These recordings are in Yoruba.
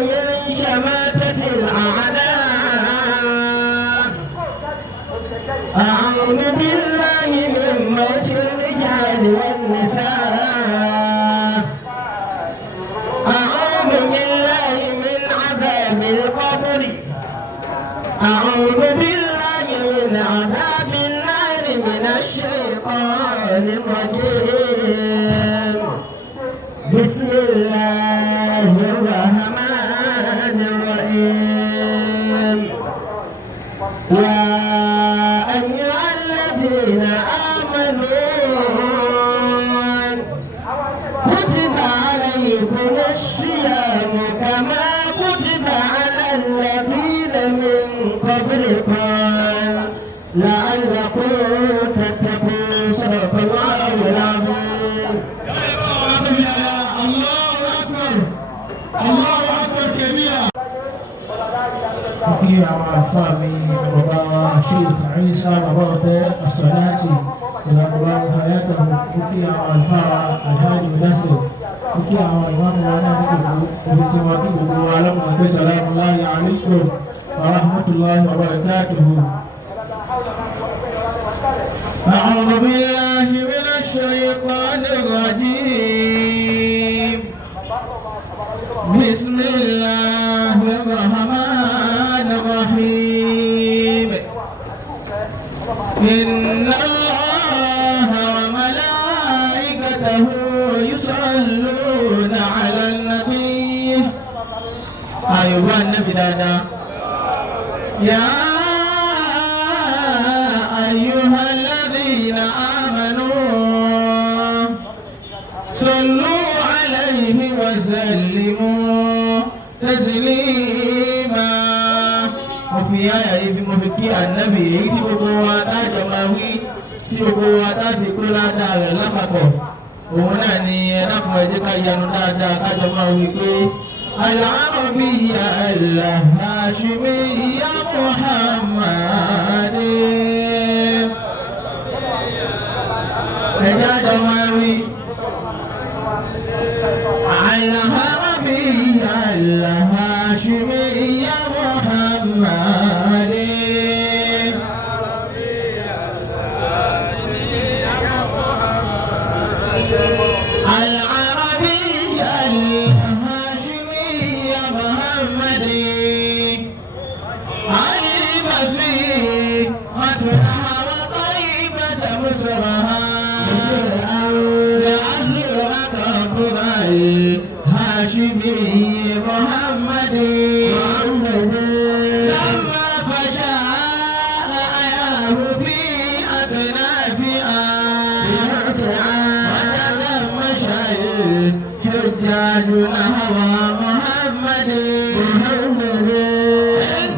من شماتة الأعداء أعوذ بالله من موت الرجال والنساء أعوذ بالله من عذاب القبر أعوذ بالله من عذاب النار من الشيطان الرجيم بسم الله الرحمن الرحيم يا أيها الذين آمنوا كتب عليكم الصيام كما كتب على الذين من قبلكم لعلكم تتقون صدق الله العظيم. الله أكبر كبيرا. Kí àwọn àlùfáà mi bàbá wa Sheikh Issah Abubakri Issah ìlànà hayata kí àwọn àlùfáà alhaji Mudassir kí àwọn ìmáàmù wa náà ní gbogbo òfin tí wọn kí gbogbo wa lọ́mọ pé salamu alaykum wa rahmatullahi wa barakatuhu. أعوذ بالله من الشيطان الرجيم بسم الله الرحمن الرحيم إن الله وملائكته يصلون على النبي أيها النبي دادا يا أيها الذين آمنوا صلوا عليه وسلموا تسليما. وفي آية مفكي النبي تبقوا واتاج ماوي تبقوا واتاج كل دار لقبه ونعني رقم جكا ينتاجا كجماوي العربية الهاشمية محمد العربية الهاشمية محمد العربية الهاشمية محمد المسيح أتنها وطيبة مصرها لأزرق بري هاشمي محمد لما فشى رأيه في أكنافها وتلمش الحجاج نهوى محمد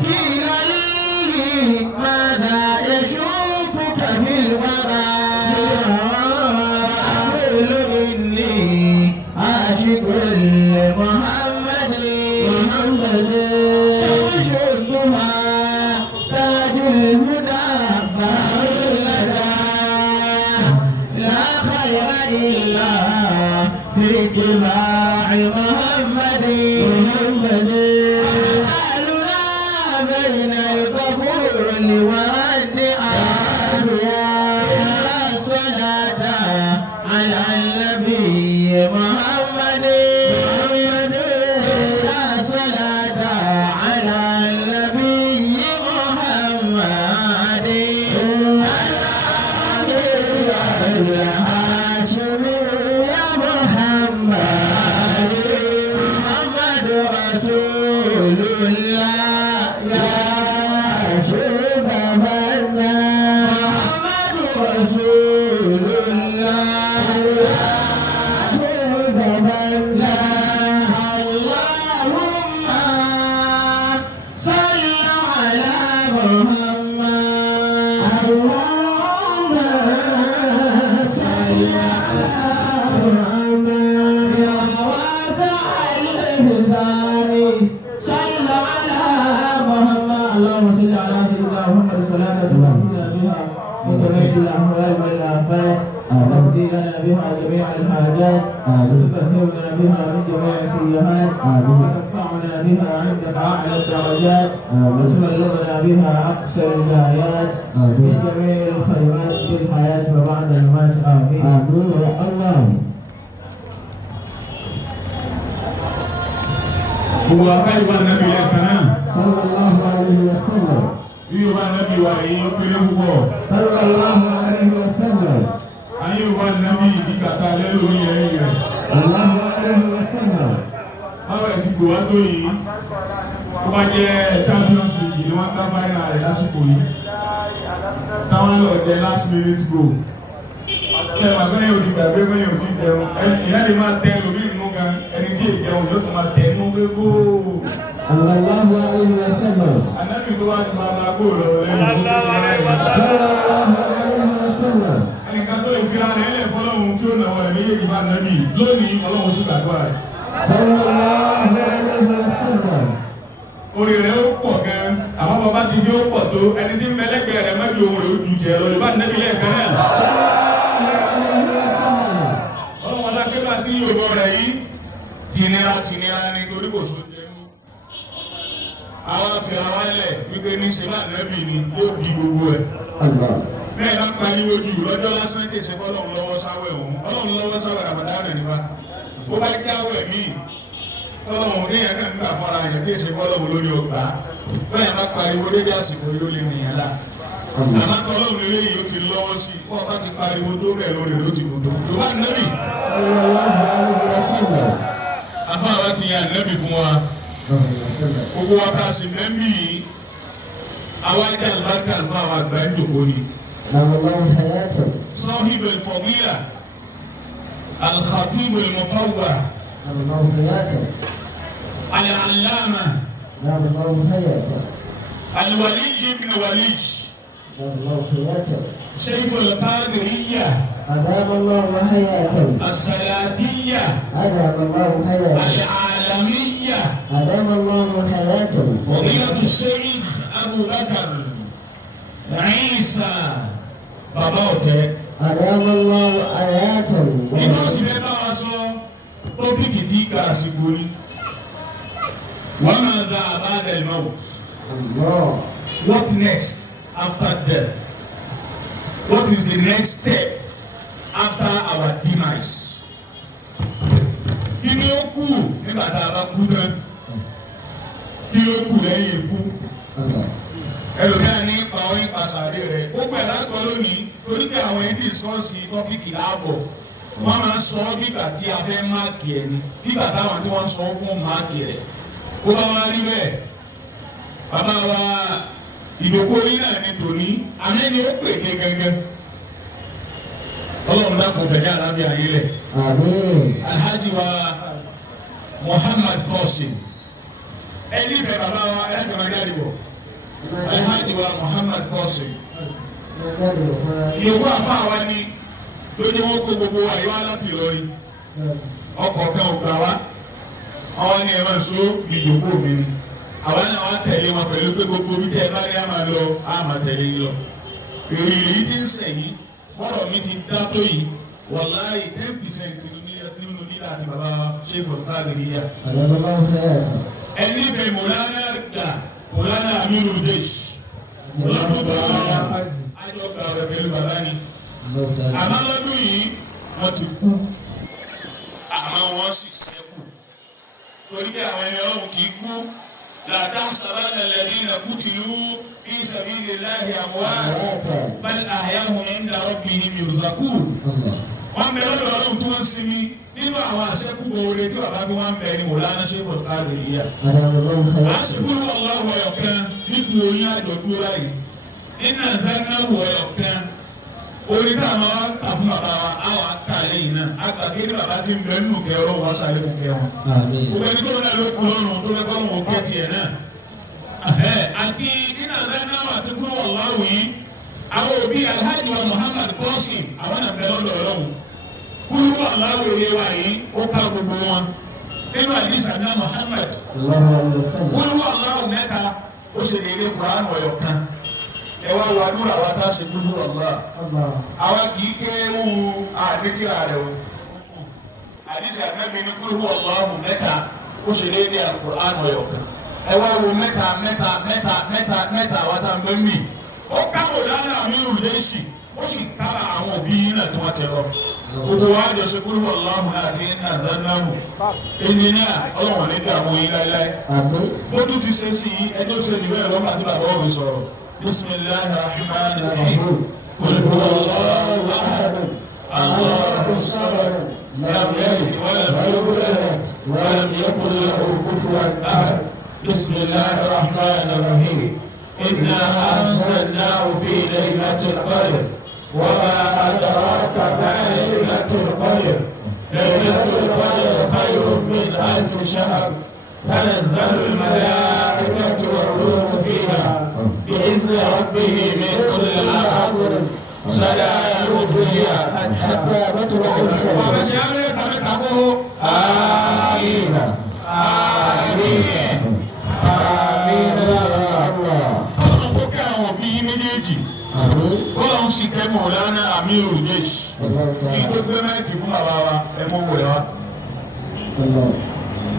قيل لي ماذا يشوفك في الورى أقول إني عاشق لمحمد شمس الضحى تاج الهدى بحر الندى لا خير إلا في اتباع محمد أهلنا بين القبول والدعاء الصلاة على النبي محمد الصلاة على النبي محمد الهاشمي يا محمد محمد رسول الله يا شباب الله محمد رسول الله يا شباب الله اللهم صل على محمد اللهم صل على محمد يا واسع الإحسان صل على محمد اللهم صل على سيدنا محمد صلاة تؤمن بها من جميع الأهوال والآفات تقضي لنا بها جميع الحاجات وتطهرنا بها من جميع السيئات وترفعنا بها عندك أعلى الدرجات وتبلغنا بها أقصى الغايات من جميع الخيرات في الحياة وبعد الممات آمين الله gbogbo akáyí wa nàbí ẹ̀ka náà. sallallahu alayhi wa sallam. bí o bá nàbí wa yìí ó péré púpọ̀. sallallahu alayhi wa sallam. ayé wa nàbí ìdíkàtà lẹ́lórí ẹ̀yìn rẹ̀. sallallahu alayhi wa sallam. báwo ẹ̀ ti gbò wá tó yìí ó bá jẹ́ Champions League ni wọ́n ká báyìí rẹ̀ lásìkò yìí táwọn lọ jẹ́ last minute goal. ṣé wàá gbẹ́yìn o ti gbàgbé gbẹ́yìn o ti jẹun ìyá lè máa tẹ lómi nínú gan ẹni tí ìjẹun yóò tún máa tẹ inú gbégbó. sallallahu alayhi wa sallam. Ànábì tó wá ní máa máa gbó lọ lẹ́nu tó tó rẹ̀. sallallahu alayhi wa sallam. ẹnìkan tó ìfira rẹ̀ lẹ̀ fọlọ́hún tí ó nà wọ̀ ẹ̀ méjèèjì bá nàbì lónìí ọlọ́run sì gbàgbọ́ rẹ̀. sallallahu alayhi wa sallam. orí rẹ̀ ó pọ̀ gan àmọ́ bàbá ti fi ó pọ̀ tó ẹni tí ń bẹ́lẹ́gbẹ̀ẹ́ rẹ̀ mẹ́jọ ohun rẹ̀ ó ju jẹ lọ ìbá nàbì lẹ́ẹ̀kan náà. ọlọ́run alágbèbá tí yóò bọ̀ rẹ̀ yìí tìnira ni torí kò so jẹnu. àwọn afẹ́ra wálẹ̀ wípé ní sèlá nàbì ni yóò bí gbogbo ẹ̀. bẹ́ẹ̀ bá pariwo jù lọ́jọ́ lásán tẹ̀sẹ̀ fọlọ́run lọ́wọ́ sáwẹ̀ òun ọlọ́run lọ́wọ́ sáwẹ̀ àbàdàn nípa bó bá jáwẹ̀ míì ọlọ́run kéèyàn kàn ń gbà fọ́ra yẹn tí èsè fọlọ́run lórí ọgbà bẹ́ẹ̀ bá pariwo dédé àsìkò yóò lè nìyẹn la àmọ́ tọ́lọ́run lélẹ́yìí ó ti lọ́wọ́ sí i wọ́n bá ti pariwo tó bẹ̀ lórí ló ti kú tó tó bá nẹ́bì. afọ àwọn ti yan nẹ́bì fún wa gbogbo wa ká sì nẹ́bì yìí awájà lùbákà fún àwọn àgbà ń dòkó ni. صاحب الفضيلة الخطيب المفوه العلامة الولي بن ولي شيخ القادرية أدام الله حياته السلاتية أدام الله حياته العالمية أدام الله حياته فضيلة الشيخ أبوبكر عيسى bàbá ọ̀tẹ́. أدام الله حياته. nígbà tí bẹ́ẹ̀ bá wa sọ tópìkì tí ká àsìkò ni. wọ́n máa da àbáda al-maut. What next after death? What is the next step after our demise? kí ni ó kù nígbà tá a bá kú tán? kí ló kù lẹ́yìn ikú? ẹlòmíràn ní ipa oyin pàṣàdé rẹ ó pẹ látọ lónìí torí pé àwọn ẹbí sọ́ọ̀sì tọ́pìkì láàbọ̀ wọ́n máa ń sọ ọ́ nígbà tí a fẹ́ máàkì ẹ̀ ni nígbà táwọn tí wọ́n sọ fún máàkì rẹ̀ ó bá wá rí bẹ́ẹ̀ bàbá wa ìdókòwò yìí náà ní tòní àmẹ́ni ó pè ní gẹ́gẹ́ ọlọ́run dákun fẹ̀dí àlábíà yìí lẹ̀ Alhaji wa Muhammad Qasim ẹni fẹ́ bàbá wa ẹ̀ẹ́dẹ̀gbẹ̀rún ajáde bọ̀. Alhaji wa Muhammad Qasim ìyókù àfa wa ni lójú wọn kó gbogbo wa yìí wá láti Ìlọrin ọkọ̀ kan ò gbà wá àwọn ni ẹ máa so ìdókòwò mi ni àwa náà wá tẹ̀lé wọn pẹ̀lú pé gbogbo bí tẹ́ ẹ bá rí àmà lọ àmà tẹ̀lé yìí lọ èrè yìí ti ń sẹ̀yìn bọ́rọ̀ mi ti dá tó yìí wàláyé 10% nínú nílà àti bàbá Sheikh Abubakri Issah ẹni fẹ́ mọ̀lánà gbà Mọ̀lánà Aminu Desh lọ́dún tó lọ́wọ́ àjọgbà rẹ̀ pẹ̀lú bàbá ni. Àmọ́ lọ́dún yìí wọ́n ti kú. Àmọ́ wọ́n sì ṣẹ́kù. Torí pé àwọn ẹni ọlọ́run kì í kú. La tahsabanna alladhina qutilu fi sabilillahi amwatan bal ahya'un 'inda rabbihim yurzaqun. Wọ́n bẹ lọ́dọ̀ ọlọ́run tí wọ́n ń sinmi nínú àwọn àṣẹ́kùbọ̀ oore tí bàbá fi wọ́n ń bẹ ní Mọ̀lánà Sheikh Abubakri Issah. àṣekúrú ọlọ́wọ́ ọ̀kan nípò oyin àjọ̀dún ráyè nínú àzánáwó ọ̀kan orí táwọn wá kà fún bàbá wa àwọn àkàlẹ́ yìí náà àgbàgbé ní bàbá tí ń bẹ nínú kẹ ọlọ́run wá sáré fún kẹ wọn. gbogbo ẹni tó náà ló kú lọ́rùn tó lẹ́kọ́ lọ́wọ́ kẹ́ tiẹ̀ náà. àti nínú àzánáwó àti kúrú ọlọ́wọ́ yìí àwọn òbí Alhaji wa Muhammad Qasim àwọn àbẹ lọ́dọ̀ ọlọ́run kúrú ọlọ́wọ́ yẹ wá yìí ó ká gbogbo wọn nínú àdìsá náà Muhammad wọ́n wọ́n aláwọ̀ mẹ́ta ó ṣe lè lé Kùránì ọ̀yọ̀ kan ẹ wá wàdúrà wa tá a ṣe dúró ọ̀la àwa kì í kéwù àdìtìrà rẹ o àdìtì ànábì ní kúrú ọlọ́hùn mẹ́ta ó ṣe déédéé Al-Qur'an ọ̀yọ̀kan ẹ wá wo mẹ́ta wa tá a gbẹ́ mì ó káwọ̀ lára mi ò lè ṣì ó sì kára àwọn òbí yín náà tí wọ́n ti lọ gbogbo wa jọ ṣe kúrú ọlọ́hùn àti nàzánnáhù ẹnjìníà ọlọ́wọ̀n ní dààmú yín láéláé bó tún ti ṣe sí ẹjọ́ ṣe ní bẹ́ẹ̀ lọ́mọ àti bàbá òbí sọ̀rọ̀ bisimilahi rahman rahim qul huwa Allahu ahad Allahu samad lam yalid wa lam yulad wa lam yakun lahu kufuwan ahad bisimilahi rahman rahim inna anzalnahu fi laylatil qadr وما أدراك ما ليلة القدر ليلة القدر خير من 1000 شهر تنزل الملائكة والروح فيها بإذن ربه من كل أمر سلام هي حتى مطلع الفجر وبشارة تقول آمين آمين آمين يا الله Ọlọ́run sì kẹ́ Mọ̀lánà Amirul Jaysh kí tó gbé máìkì fún bàbá wa ẹ mọ́ wọlé wa.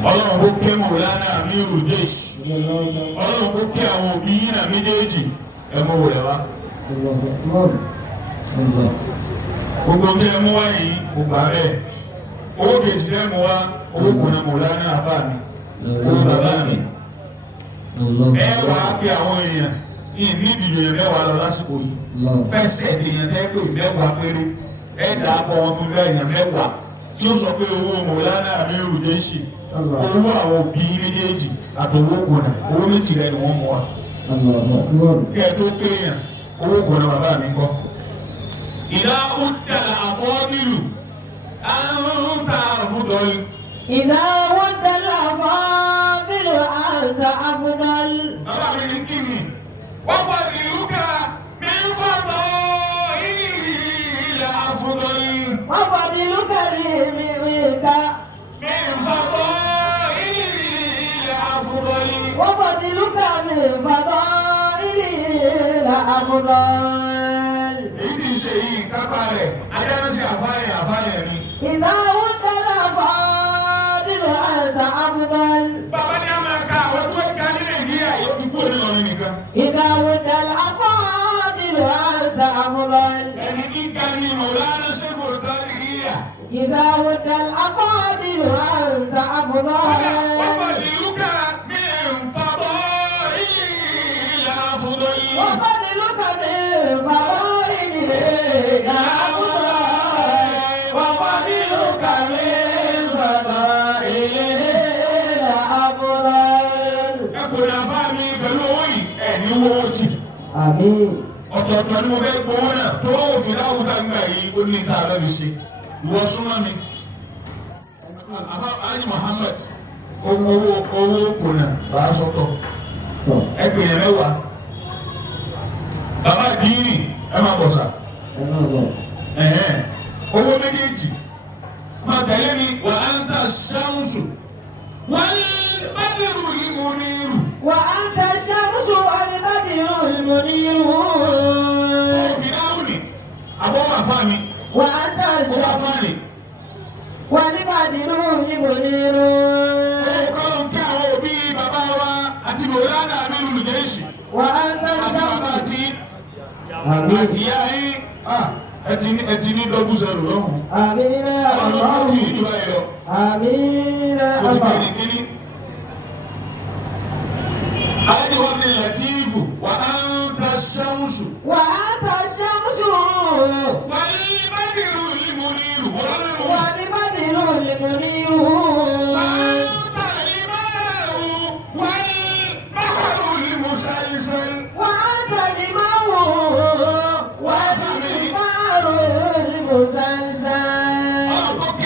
Ọlọ́run kó kẹ́ Mọ̀lánà Amirul Jaysh. Ọlọ́run kó kẹ́ àwọn òbí yín náà méjèèjì ẹ mọ́ wọlé wa. Gbogbo kí ẹ mú wá yìí kò gbà bẹ́ẹ̀. Owó kejì lẹ́ mú wá owó kùnà Mọ̀lánà àbá mi owó bàbá mi. Ẹ wàá pe àwọn èèyàn ìní ìdìbò mẹ́wàá lọ lásìkò yìí fẹsẹ̀ tèèyàn tẹ́ pé mẹ́wàá péré ẹ̀dá akọ wọn fún bẹ́ẹ̀yàn mẹ́wàá tí ó sọ pé owó Mọ̀lánà Amirul Jaysh owó àwọn òbí méjèèjì àtọwó kùnà owó méjìlá ni wọ́n mú wa kí ẹ tó péyàn owó kùnà bàbá mi kọ́. ìdá òdàlà àfọ́nìlù àǹtà àbúdọ̀lù. ìdá òdàlà àfọ́nìlù àǹtà àbúdọ̀lù. bàbá mi ní kí ni. وفضلك من فضائله لأفضل وفضلك منك من فضائله لأفضل وفضلك من فضائله لأفضل. إذا شيء كبار أجانا سي أفايا إذا ود الأفاضل أنت أفضل. بابا نعمة كاوة إذا ود الأفاضل أنت أفضل. إذا ود الأفاضل أنت أفضل. وفضلك من فضائله لأفضل. وفضلك من فضائله لأفضل. وفضلك من فضائله لأفضل. يقول أفهمي بلوي ẹni wo ti. ọ̀tọ̀ọ̀tọ̀ ni mo fẹ́ gbowó náà tó òfin láwùjọ àgbà yìí ó ní ká lọ́bi ṣe ìwọ súnmọ́ mi. Ali Muhammad owó kùnà bá a sọ̀tọ̀ ẹgbẹ̀rún mẹ́wàá bàbá ìdíyìnì ẹ máa bọ̀ sà. owó méjèèjì máa tẹ̀lé mi wà á ń ta ṣámùsù wal badru al-munir. وأنت الشمس والبدر المنير. وأنت الشمس والبدر المنير. وأنت الشمس ẹtì ní dọ́gbù sẹ́rù lọ́hùn. àmín ọlọ́run ti yí báyìí lọ. àmín ọlọ́run. أيها اللطيف وأنت الشمس. وأنت الشمس. والبدر المنير. والبدر المنير. وأنت الماء والبحر المسلسل. وأنت الماء والبحر المسلسل. أبوك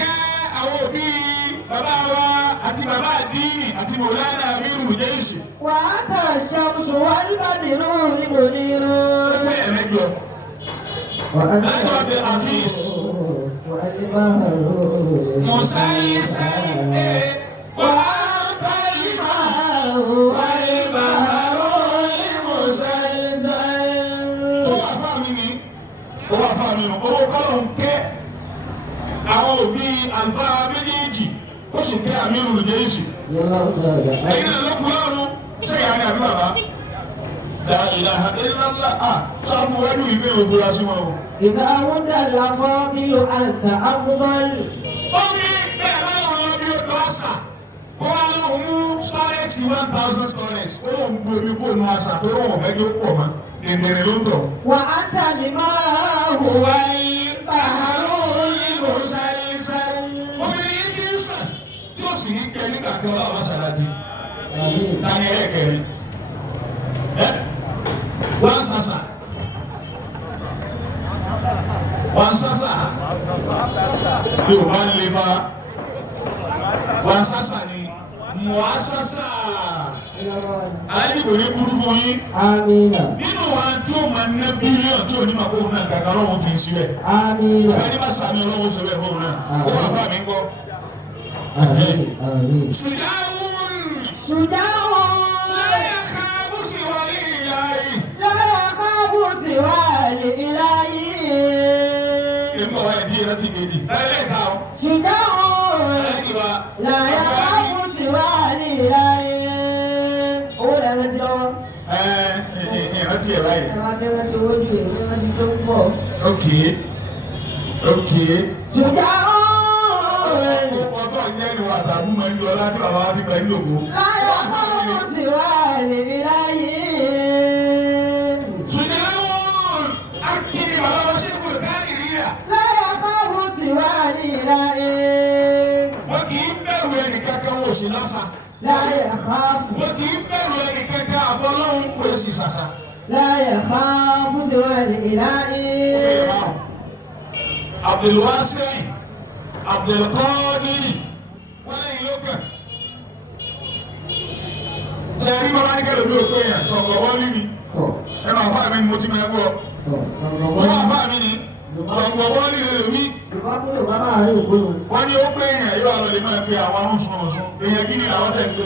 أوبي بابا àti bàbá àdínì àti Mọ̀lánà Amirul Jaysh. وأنت الشمس والبدر المنير. وأنت العزيز والبحر مسلسل. وأنت الماء والبحر المسلسل. àlùfáà méjèèjì kó sì kẹ́ àmì olùjẹ́ ìsì. ẹ̀yin náà ló kú lọ́rùn ṣé ìyá ni àbí bàbá. la ilaha illallah sáfù ẹnu ìwé òfurufú sí wọn o. إذا ود الأفاضل أنت أفضل. ó ní bẹ́ẹ̀ bá wọn bí ó lọ àṣà kó wá lóun mú storage 1000 storage ó lóun gbé omi kó nu àṣà tó lóun fẹ́ kí ó pọ̀ mọ́ dèndèrè ló ń tọ̀. وأنت لما هو البحر المسلسل. obìnrin yìí ti ń sàn tí ó sì ní pẹ́ nígbà kan ọlọ́run bá ṣàlàjì. tani ẹlẹ́kẹ̀rin wọ́n sàṣà wọ́n sàṣà yóò bá ń lè fa wọ́n sàṣà ni mọ̀ sàṣà aláìní kò ní kúrú fún yín. Amina. nínú wa tí ó máa ná bílíọ̀nù tí ò ní máa kó òun náà gàgà ọlọ́run fi sílẹ̀. Amina. ọ̀gá ní bá sàmì ọlọ́run ṣe bẹ́ẹ̀ fún òun náà ó wà fún àmì ń kọ́. Amin. sùdáwùn Sudaun. láyà ká bó sì wà ní ìyá yìí. لا يخاف سوى الإله. èmi ọ̀ ẹ̀ di ìrántí kejì. láyé ẹ̀ka ọ̀. Sudaun. láyé ìwà. لا يخاف سوى الإله. owó rẹ̀ rántí lọ́wọ́. ìrántí ẹ̀ báyìí. ẹ máa fi rántí owó ju èmi rántí tó ń bọ̀. ok. Sudaun. ọ̀tọ̀ ìyẹn ni wà tàbí máa ń lọ láti bàbá wa ti gba inú ògbó. لا يخاف سوى الإله. sùdáwùn akiri bàbá wa ṣe kúrò káàkiri yà. لا يخاف سوى الإله. wọ́n kì í bẹ̀rù ẹnì kankan wò sí lásà. لا يخاف. wọ́n kì í bẹ̀rù ẹnì kankan àfọlọ́hún wò sí sàṣà. لا يخاف سوى الإله. Abdulwasi Abdulqadir wọ́n lẹ́yìn ló kàn. ṣe rí bàbá ní kẹlẹ́ bí o pé yẹn sọ̀gbọ̀ wọ́ọ́lì ni ẹ máa fà mí ni mo ti máa gbọ́ sọ àfà mí ni sọ̀gbọ̀ wọ́ọ́lì lè lè mí. wọ́n ní ó pé yẹn yóò lọ lè máa pe àwọn arúnṣun ọ̀ṣun èèyàn kí ni làwọn tẹ̀ ń pè.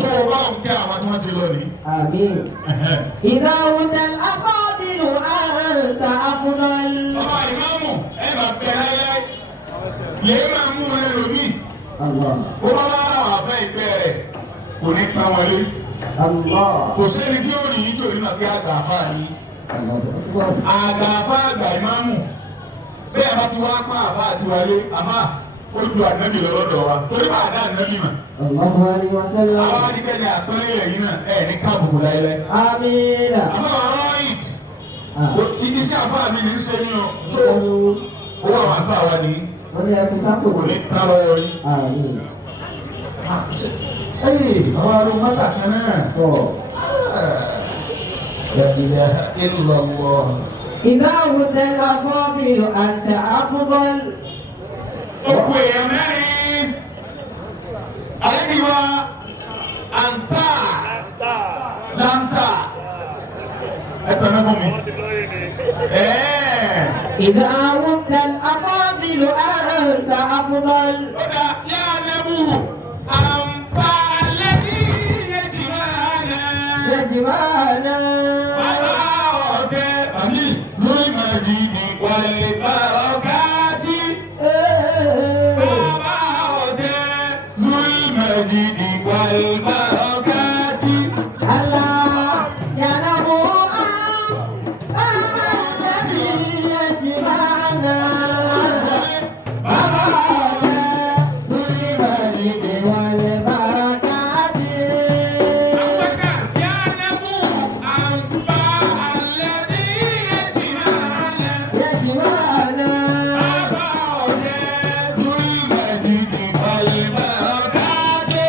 sọ wọ́n bá ń kẹ́ àwọn tí wọ́n ti lọ ní. إذا ود الأفاضل أنت أفضل. bàbá ìmáàmù ẹ máa bẹ láyé yéé máa mú ẹ lómi. ó bá wà láwọn àfẹ́ ìpẹ́ rẹ̀ kò ní pa wọlé. kò sẹ́ni tí ó rìn yín tí ò ní máa gbé àgbà àfa yín. àgbà àfa àgbà ìmáàmù bẹ́ẹ̀ bá ti wá pa àfa àti wálé àmà ó ju ànábì lọ́dọ̀ wa torí bá àdá ànábì mà. àwọn adìgbẹ́ni àpẹẹrẹ ilẹ̀ yìí náà ẹ̀ ní káàbùkù láyé. Amina. àmọ́ àwọn ọ̀rọ̀ igi sí àfa mi ní ṣe ní o tó owó àwọn àfa wa ní kò ní tá lọ́wọ́ yìí. àwọn arúgbó mọ́tà kan náà. La ilaha illallah. إذا ود الأفاضل أنت أفضل. Oko èèyàn mẹ́rin. Àyẹ̀dìwá àǹtà láǹtà. Ẹ tẹ̀lé fún mi. إذا ود الأفاضل أنت أفضل. Ó dà yá Nẹ́bù àǹfà alẹ́bí yẹjìmáná. يجمعنا. Bàbá ọ̀tẹ̀ àmì lórí màjì ní wàlẹ̀ bá ọ̀gá jí. Bàbá ọ̀tẹ̀ lórí màjì ní wàlẹ̀ bá ọ̀gá jí. الله ينام أمام الذي يجمعنا. Bàbá والبركات. Àfẹ́kà yá Nẹ́bù àǹfà alẹ́bí yẹjìmáná. يجمعنا. Bàbá ọ̀tẹ̀ lórí màjì ní wàlẹ̀ bá ọ̀gá jí.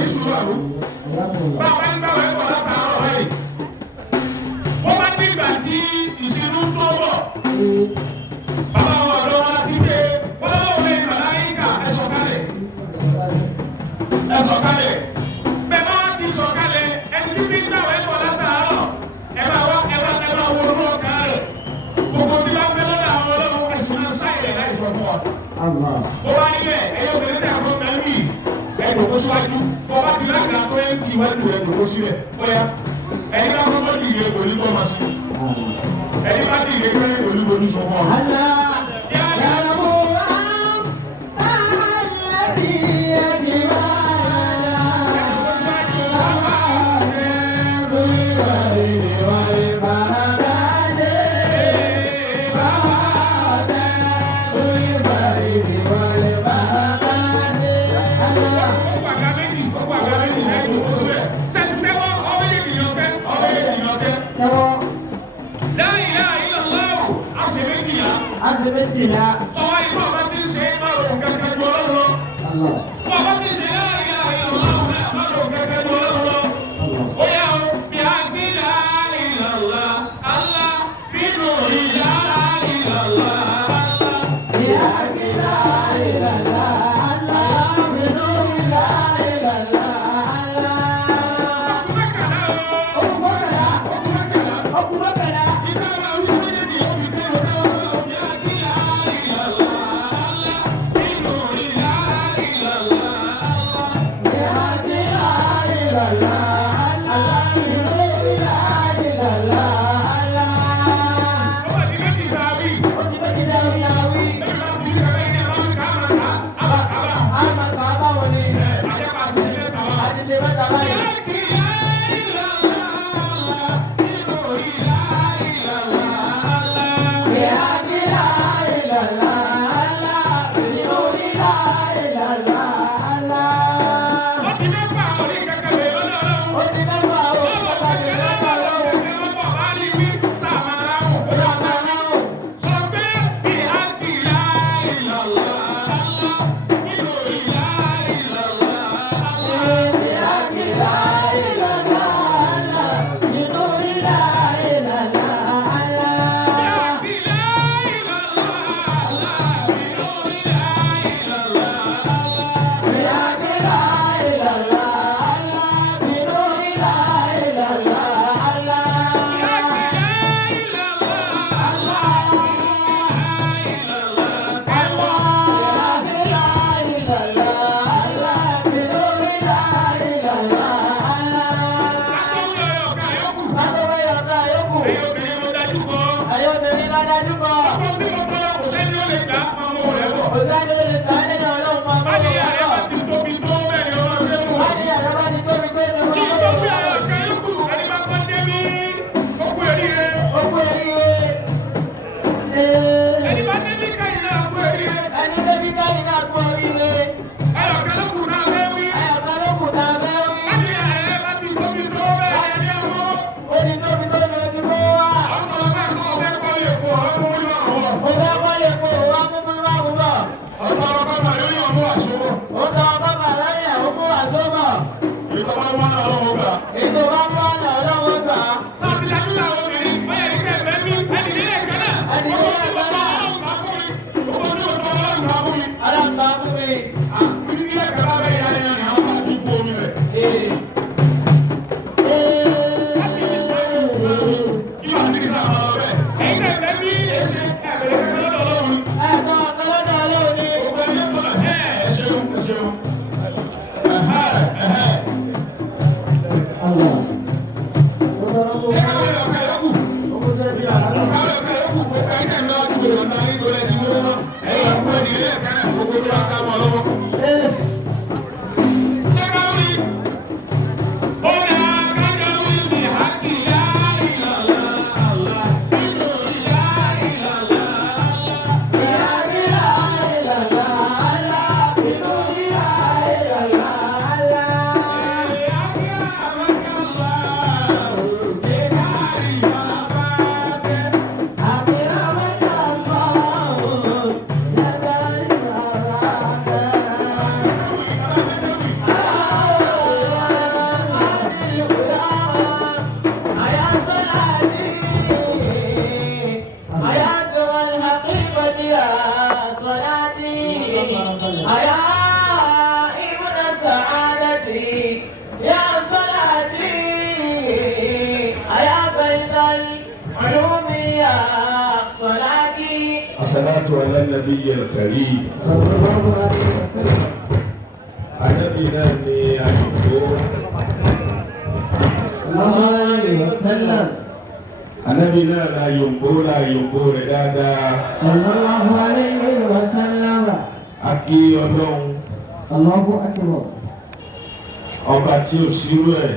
ní sùúrù àrùn. Báwo ń bá wẹ́ẹ́ bọ̀ látàárọ̀ báyìí? Wọ́n bá nígbà tí ìṣinú tó bọ̀. Bàbá wọn ọ̀dọ́ wọn láti pé wọ́n lọ́wọ́ lé màláíkà ẹ sọ̀kalẹ̀. Ẹ sọ̀kalẹ̀. Bẹ́ẹ̀ bá ti sọ̀kalẹ̀ ẹni tí ń bá wẹ́ẹ́ bọ̀ látàárọ̀. Ẹ bá wo inú ọ̀gá rẹ̀. Gbogbo tí wọ́n fẹ́ lọ́dọ̀ àwọn ọlọ́run ẹ̀sìn náà sáyẹ̀ láì sọ fún wa. Ó wá níbẹ̀ ẹ̀yọ́ obìnrin náà kọ́ mẹ́rin ẹ̀dùnkú síwájú. Wọ́n bá ti lágbàá tó ń ti wájú ẹ̀dùnkú sílẹ̀. Bóyá ẹni bá kọ́kọ́ dìde kò ní bọ́ ma sí. Ẹni bá dìde pé kò ní bojú sọ fún ọ. Méjìlá. Ọwọ́ ìfọ̀ bá ti ń ṣe é máa rò kẹ́kẹ́ ju ọlọ́run lọ. Wọ́n bá ti ń ṣe láàrin àyè ọlọ́run náà máa rò kẹ́kẹ́ ju ọlọ́run lọ. Ó yà ó bí a gbé láàrin lọ́la, àlá bínú rí láàrin lọ́la, àlá. Bí a gbé láàrin lọ́la, àlá bínú rí láàrin lọ́la, àlá. Ọkùnrin Ìtara orí méjèèjì yóò fi dé ọjọ́ ọ̀sán bí a gbé láàrin lọ́la, àlá bínú rí láàrin lọ́la, àlá. bí a gbé láàrin lọ́la, àlá bínú rí láàrin lọ́la, àlá. Ó bá ti méjì ta wí. Ó ti méjì dá orí àwí. Ẹ̀mí bá ti rí kẹ́kẹ́ ní ẹ̀rọ ká máa ta, àbàkàbà. Àmà bàbá wo ni? Àjẹpà ti ṣe mẹ́ta wá. Àti ṣe mẹ́ta báyìí. Bí a gbé láàrin lọ́la, àlá bínú rí láàrin lọ́la, àlá. Ó ti mẹ́fà o, ìjọba lè lọ́wọ́ lọ́wọ́. Bí a gbé láàrin lọ́la, àlá bínú rí láàrin lọ́la, àlá. Bí a gbé láàrin lọ́la, àlá bínú rí láàrin lọ́la, àlá. Allah. الصلاة على النبي الكريم صلى الله عليه وسلم. النبي نبي عليكم صلى الله عليه وسلم. النبي لا ينبول دادا صلى الله عليه وسلم. akí Ọlọ́run Allahu akbar. ọba tí ó ṣírò ẹ̀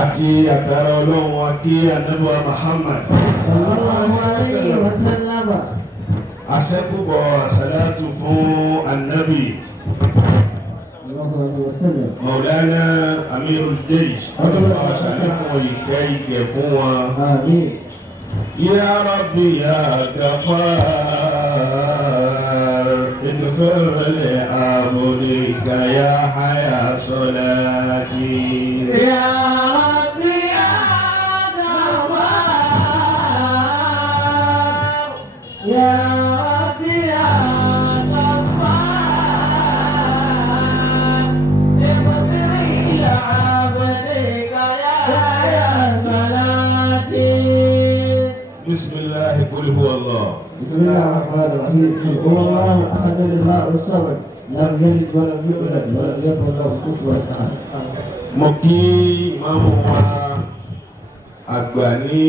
àti àtàrà Ọlọ́run akí Ànábì Muhammad Sallallahu alaihi wasallam. àṣẹ́kùbọ̀ àṣàlátù fún Ànábì Sallallahu alaihi wasallam. Maulana Amirul Jaysh ọlọ́pàá àṣàlẹ́kùn ìkẹ́ ìgẹ̀ fún wọn. Amin. Ya Rabbi ya Ghaffar اغفر لعبدك يا حيا صلاتي يا ربي يا غفار يا ربي يا غفار اغفر لعبدك يا حيا صلاتي. بسم الله قل هو الله. بسم الله الرحمن الرحيم. قل هو الله احد الله الصمد لم يلد ولم يولد ولم يكن له كفوا احد. Mo kí máàmù wa àgbà ní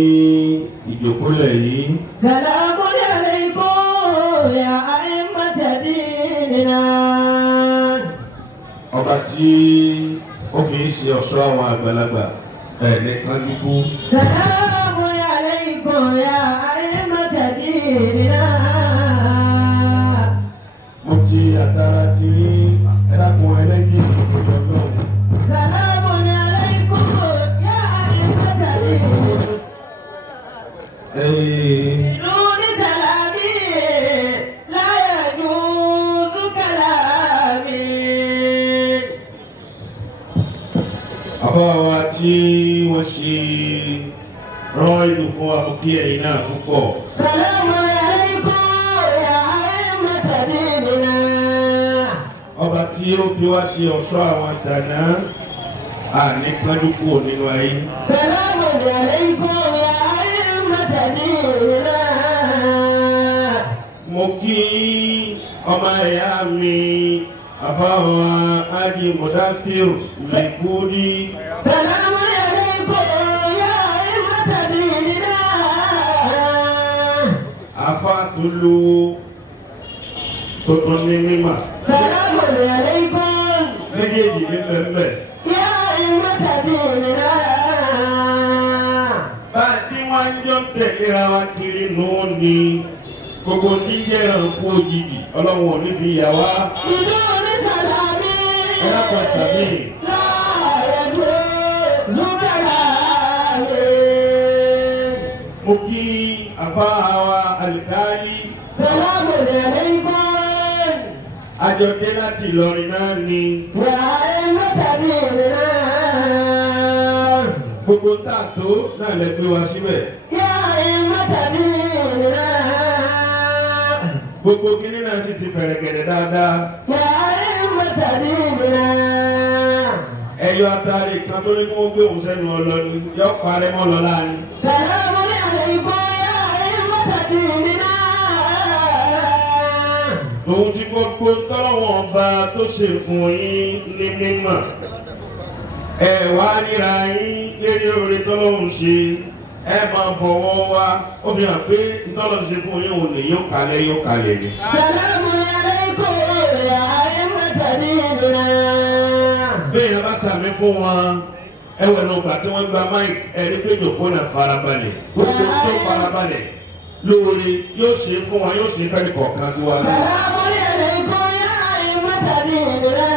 ìjókòólẹ̀ yìí. Salamu alaykum ya a'immata dinina. Ọba tí ó fi ń ṣe ọ̀ṣọ́ àwọn àgbàlagbà nìkan dúdú. Salamu alaykum ya a'immata dinina. Mo ti àtàrà tí ẹ̀dàkùn ẹlẹ́gìn ìpínlẹ̀ Ọlọ́run. Salamu alaykum ya a'immata dinina. Nuni salami la yajuzu kalami. Àfọwọ́ tí wọ́n ṣe rán ìlú fún àbúkí ẹ̀yìn náà púpọ̀. Salamu alaykum ya a'immata dinina. Ọba tí ó fi wá ṣe ọ̀ṣọ́ àwọn àtàná àníkánjúkú nínú ayé. Salamu alaykum ya a'immata dinina. Mo kí ọmọ ẹ̀yà mi àfáwọn ájì Mudaththir Zikuri. Salamu alaykum ya a'immata dinina. Afátúlù tuntun ní mímọ̀. Salamu alaykum Méjèèjì ní pẹ̀pẹ̀. ya a'immata dinina. Bá a tí wọ́n ń jọ tẹ̀léra wa kiri nù ní gbogbo tí ń jẹ́ràn kú òjijì Ọlọ́run ò níbi ìyàwó. Nuni salami Ẹlẹ́kọ̀ọ́ sàmì. la yajuzu kalami. Mo kí àfáàwà Àlìkárí. Salamu alaykum Àjọdé láti Ìlọrin náà ni ya a'immata dinina. gbogbo tààtó náà lẹ gbé wa síbẹ̀. Ya a'immata dinina. Gbogbo kíní náà sì ti fẹ̀rẹ̀ gẹ̀dẹ̀ dáadáa. Ya a'immata dinina. Ẹyọ atari kan tó ní kí wọ́n gbé òun sẹ́nu ọlọ́ni yọ parẹ́ mọ́ lọ láàrin. Salamu alaykum ya a'immata dinina. Òun ti gbogbo tọ́lọ́wọ́n ọba tó ṣe fún yín ní mímọ̀. Ẹ wá níra yín lérí oore tọ́lọ́hun ṣe. Ẹ máa bọ̀wọ̀ wa. Ó fi hàn pé tọ́lọ́hun ṣe fún yín òun lè yóò kalẹ̀ ni. Salamu alaykum ya a'immata dinina. Bẹ́ẹ̀ yẹn bá sàmì fún wọn. Ẹwẹ̀ ló gbà tí wọ́n gba máìkì ẹni pé jòkó náà farabalẹ̀. Gbogbo tó farabalẹ̀ lóore yóò ṣe fún wọn yóò ṣe fẹ́ẹ́ kọ̀ọ̀kan tí wọ́n lọ. Salamu alaykum ya a'immata dinina.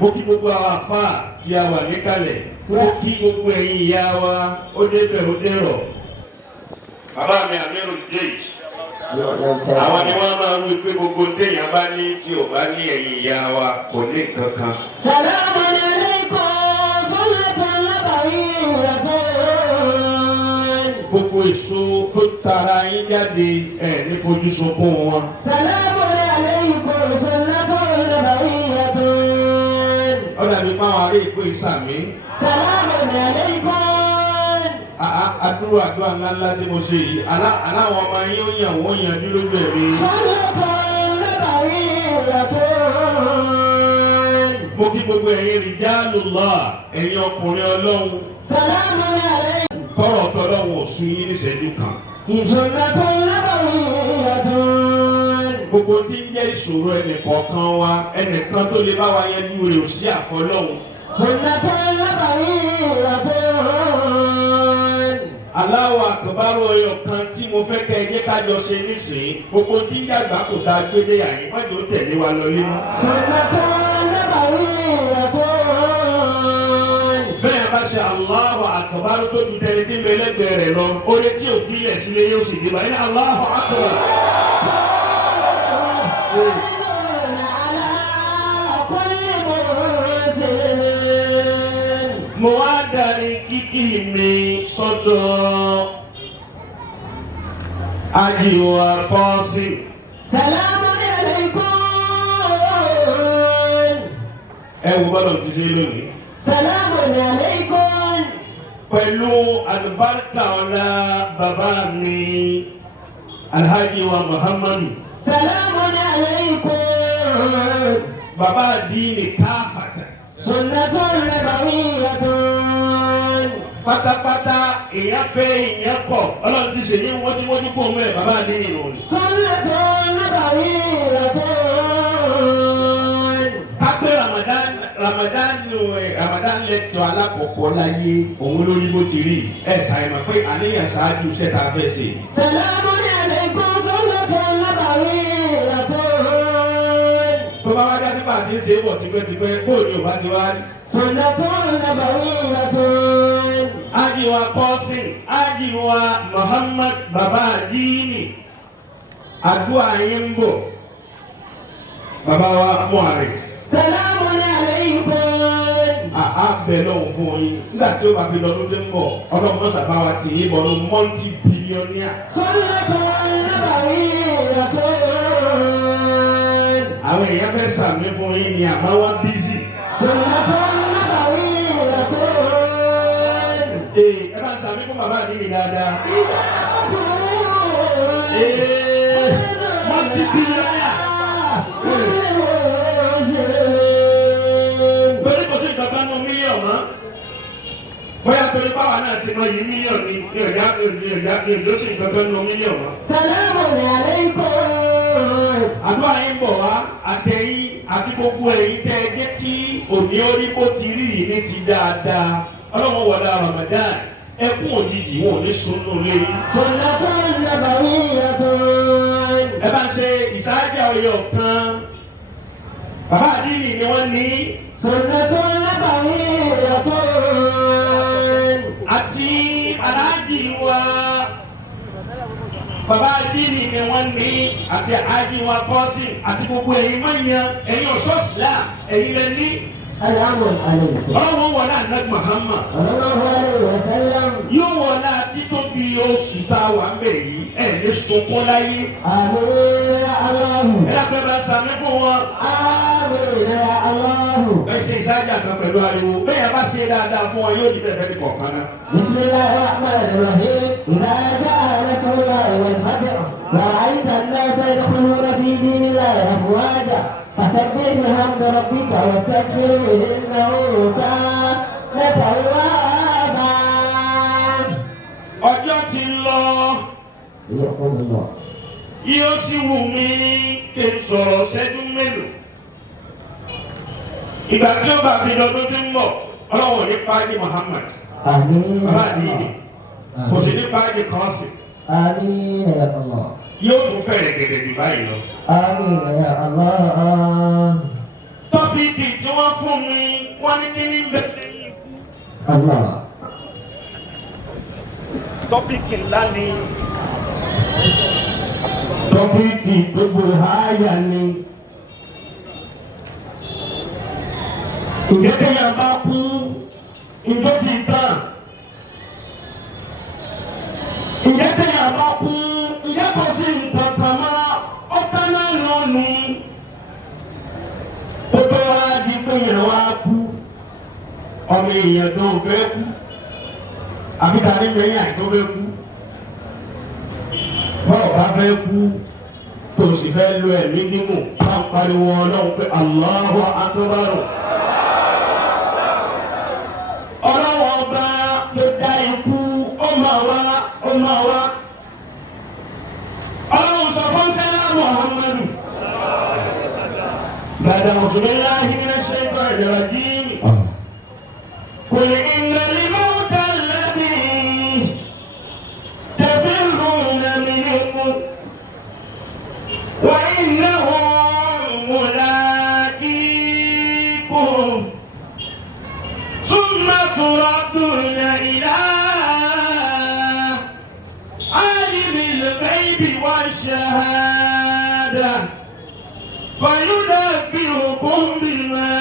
Mo kí gbogbo àwọn àfáà tí a wà níkàlẹ̀. Mo kí gbogbo ẹ̀yin ìyá wa ó débẹ̀ ó dẹ̀rọ̀. Bàbá mi Amirul Jaysh. Àwọn ni wọ́n máa ń wí pé gbogbo téèyàn bá ní tí ò bá ní ẹ̀yin ìyá wa kò ní nǹkan kan. Salamu alaykum sunnatun nabawiyyatun. Gbogbo èso tó tara yín jáde ẹ̀ ní fojú sunkún wọn. Salamu alaykum sunnatun nabawiyyatun. Ó dàbí máa wà rí ìpè ìsàmì. Salamu alaykum. àdúrà ńláńlá tí mo ṣe yìí aláwọn ọmọ yín ó yàn wọ́n yanjú lójú ẹ̀mí. mo kí gbogbo ẹ̀yin rijalullah ẹ̀yin ọkùnrin ọlọ́run. Salamu alaykum. kọ́rọ̀ tọ́lọ́run ò sún yín níṣẹ́jú kan. Ìjọba lábàwí ìyàtọ̀. gbogbo tí ń jẹ́ ìṣòro ẹnìkọ̀ọ̀kan wa ẹnìkan tó lè bá wa yanjú rẹ̀ ò sí àfọlọ́hun. Ìjọba lábàwí ìyàtọ̀. Allahu akbar ọyọ kan tí mo fẹ́ kẹ́ ẹ jẹ́ ká jọ ṣe nísìnyí gbogbo tí ń dàgbà kò dáa gbélé àyè má jò tẹ̀lé wa lọ lé mọ́. Ìjọba lábàwí ìyàtọ̀. bẹ́ẹ̀ bá ṣe Allahu akbar tó ju tẹni tí ń bẹ lẹ́gbẹ̀ẹ́ rẹ̀ lọ orí tí ò fi ilẹ̀ sílé yóò sì dé báyìí ní Allahu akbar. mo wá darí kíkì mi sọ́dọ̀ ajiwa pọ́sì. Salamu alaykum. ẹ wo bọ́lọ̀ ti ṣe lónìí. Salamu alaykum. pẹ̀lú àlùbáríkà ọ̀la bàbá mi Alhaji wa Muhammadu. Salamu alaykum. bàbá àdínì káfàtà. Sunnatun nabawiyyatun. pátápátá èèyàn fẹ́ èèyàn kọ̀ ọlọ́run ti ṣe ní wọ́n kó mú ẹ̀ bàbá àdínì nù. Sunnatun nabawiyyatun. kápẹ́ Ramadan lecture alákọ̀ọ́kọ́ láyé òun lórí bó ti rí ẹ̀ ṣàìmọ̀ pé àníyàn ṣáájú sẹ́ta fẹ́ ṣe. Salamu alaykum. Sunnatun nabawiyyatun. tó bá wájá tí bá ti ń ṣe é bọ̀ tipẹ́tipẹ́ kó ní ò bá ti wá rí. Sunnatun nabawiyyatun. Ajiwa Kọ́sìn, Ajiwa Muhammad Baba Adini, àdúrà yín ń bọ̀, bàbá wa Muhammad. Salamu alaykum. Bẹ̀ lọ́wọ́ fún yín, nígbà tí ó bá fi lọ́dún tí ń bọ̀, ọlọ́mọ sábà wa ti yín bọ̀nú multi-billionaire. Sunnatun nabawiyyatun. Àwọn èèyàn fẹ́ sàmì fún yín ni àmọ́ wá bízì. Sunnatun nabawiyyatun. Ẹ bá ń sàmì fún bàbá Adini dáadáa. Multi-billionaire. Torí kò sí ìjọba nù mílíọ̀nù mọ́. Bóyá torí báwa náà ti mọ yìí mílíọ̀nù ní ìrọ̀lá ló sì ìjọba nù mílíọ̀nù mọ́. Salamu alaykum. Àdúrà yín bọ̀ wá àtẹ̀yìn àti gbogbo ẹ̀yin tẹ́ ẹ jẹ́ kí òní orí bó ti rí yìí ní ti dáadáa. Ọlọ́run wọlé Ramadan ẹkún òjijì wọn ò ní sunú lé. Sunnatun nabawiyyatun. Ẹ bá ń ṣe ìsáájà ọyọ kan. Bàbá Adini ni wọ́n ní. Sunnatun nabawiyyatun. Àti aláàjì wa bàbá Adini ni wọ́n ní àti aláàjì wa Kọ́sìn àti gbogbo ẹ̀yin mọ̀nyán ẹ̀yin ọ̀ṣọ́ Islam ẹ̀yin lẹ ní. Salamu alaykum. Ọlọ́run wọlé Ànábì Muhammad. Sallallahu alayhi wa sallam. Yóò wọlé àti tóbi oṣù tá a wà ń bẹ̀ yìí ẹ̀ ní sunkún láyé. Àmín ya Allah. Ẹ dákẹ́ bá sàmì fún wọn. Àmín ya Allah. Ẹ ṣe ìsájà kan pẹ̀lú ariwo bẹ́ẹ̀ bá ṣe dáadáa fún wọn yóò di bẹ́ẹ̀ fẹ́ẹ́ kọ̀ọ̀kan náà. Bismillahir rahmanir rahim. Idha jaa nasrullahi wal fath wa ra'aita an-nasa yadkhuluna fi dinillahi afwaja. Fasabbih bihamdi rabbika wastaghfirhu innahu kana tawwaban. Ọjọ́ ti lọ. Yaqulullah. Yóò sì wù mí kí n sọ̀rọ̀ ṣẹ́jú mélòó. Ìgbà tí ó bá fi lọ́dún tí ń bọ̀, ọlọ́wọ́ ní Fáàjì Muhammad. Àmín. Bàbá Adini. Kò sí ní Fáàjì Kọ́sìn. Àmín ya Allah. Yóò tún fẹ̀rẹ̀ gẹ̀dẹ̀ jù báyìí lọ. Àmín ya Allah. Tọ́pìkì tí wọ́n fún mi, wọ́n ní kí ní bẹ̀rẹ̀. Allah. Tọ́pìkì ńlá ni. Tọ́pìkì tó gbòòrò háyà ni. Ìjẹ́ tẹ́yà bá kú, ìjọ́ ti tàn. Ìjẹ́ tẹ́yà bá kú, ìjẹ́ kò sí nǹkan kan mọ́, ó tán náà lọ ni. Ó tó wá di pé yẹn wá kú, ọmọ èèyàn tó fẹ́ kú. àbí ta ní gbẹ̀yìn àìtó fẹ́ kú bọ́ọ̀ bá fẹ́ kú tó sì fẹ́ lo ẹ̀mí gígùn bá ń pariwo ọlọ́run pé Allahu Akbar. ọlọ́wọ́ ọba tó dá ikú ó máa wá ọlọ́run sọ fún sẹ́lá Muhammadu bàdà billahi minash shaytanir rajim qul innal mawta alladhi tafirruna minhu wa innahu mulaqikum thumma turaduna ila alimil ghaibi wash-shahada فينبئكم بما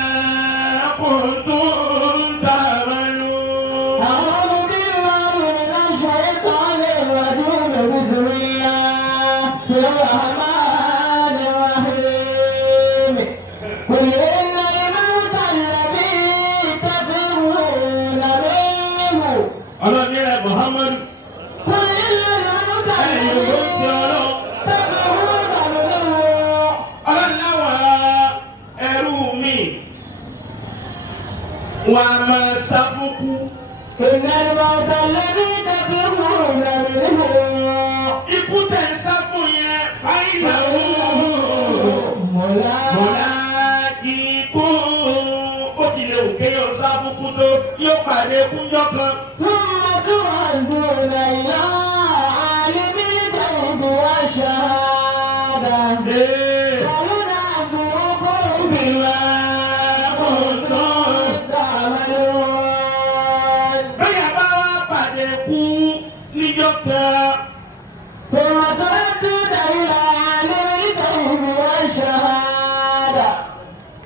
كنتم تعملون. أعوذ بالله من الشيطان الرجيم بسم الله الرحمن الرحيم قل إن الموت الذي تفرون منه. الله يا محمد. قل إن الموت الذي wọ́n a máa sá fún kú. ìnáwó tẹ̀lẹ́bí tẹ̀bí wúlò nínú. ikú tẹ̀ ń sá fún yẹn fáìlà wò. mọ̀lá kíkú. ó ti lè wù kéèyàn sá fún kú tó yóò pàdé kúnjọ́ kan. fún ọdún àdúrà ìlà àlìmí tẹ̀lé wá ṣáádà. Sọlọ́dà àbúrò kò bí wá kò tó. Bẹ́ẹ̀ bá wá pàdé kú níjọ́ kan.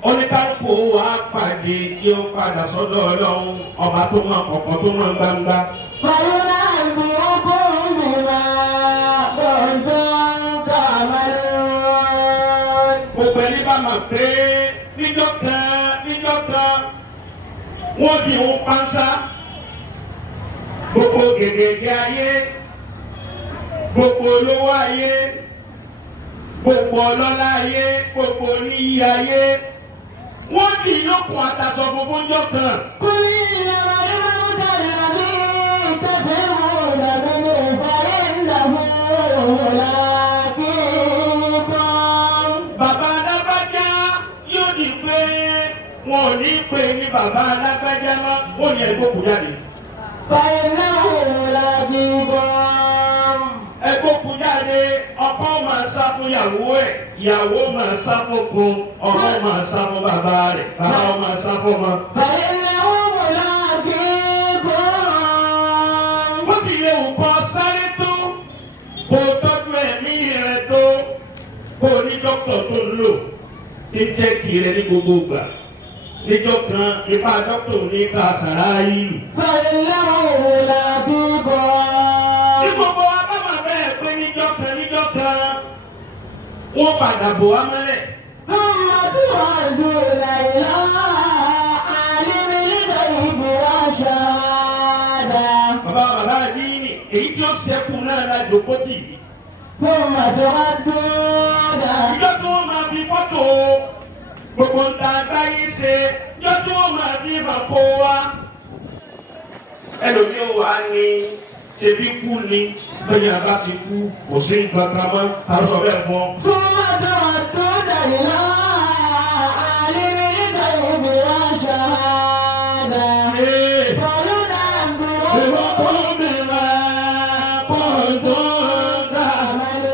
Oníkálukú wa pàdé kí ó padà sọ́dọ̀ Ọlọ́run ọba tó mọ ọ̀pọ̀ tó mọ gbangba. Fàyọ́nà ìbí ọkọ̀ ìbímọ tọ̀tọ̀ tàmálọ́. Gbogbo ẹni bá mọ̀ pé níjọ́ kan wọ́n di òun pánsá. Gbogbo gègé ayé, gbogbo olówó ayé, gbogbo ọlọ́lá ayé, gbogbo oníyì ayé, wọ́n di ìlókun àtàṣọ funfun jọ kan. QUOIRIYAH ìmọ̀ dàlá bí tẹ̀fẹ̀ wò dàbí ní ìfàyè ìdàgbò wòlá kí tán. Bàbá alágbájá yóò di pé wọn ò ní pè ní bàbá alágbájá mọ́, wọ́n ní ẹgbẹ́ òkú jáde. Fàyè náà wòlá kí tán. Ẹgbẹ́ òkú jáde, ọkọ máa sá fún ìyàwó ẹ̀, ìyàwó máa sá fún kun, ọmọ máa sá fún bàbá rẹ̀, bàbá máa sá fún ọmọ. Fàyè náà wòlá kí tán. Bó ti lè wù kọ́ sáré tó, kó tọ́jú ẹ̀mí rẹ̀ tó, kó ní dókítà tó ń lò, tí ń jẹ́ kí rẹ̀ ní gbogbo ìgbà. Níjọ́ kan, ipá dókítà ní ká sàrá ìlú. Fàyè náà wòlá kí tán. Ní gbogbo wa bá máa bẹ́ẹ̀ pé níjọ́ kan, wọ́n padà bò wá mọ́lẹ̀. ثم تردون إلى عالم الغيب والشهادة. Bàbá àdínì, èyí tí ó ṣẹ́kù náà la jòkó tì. ثم تردون. Ìjọ́ tí wọ́n máa fi fọ́tò gbogbo ń ta àgbáyé ṣe, ìjọ́ tí wọ́n máa fi hàn kó wa. Ẹlòmíì wà ní ṣebí kú ni, bẹ́ẹ̀ bá ti kú, kò sí nǹkan kan mọ́, àrùsọ bẹ́ẹ̀ fún ọ. ثم تردون إلى عالم الغيب والشهادة. فينبئكم بما كنتم تعملون.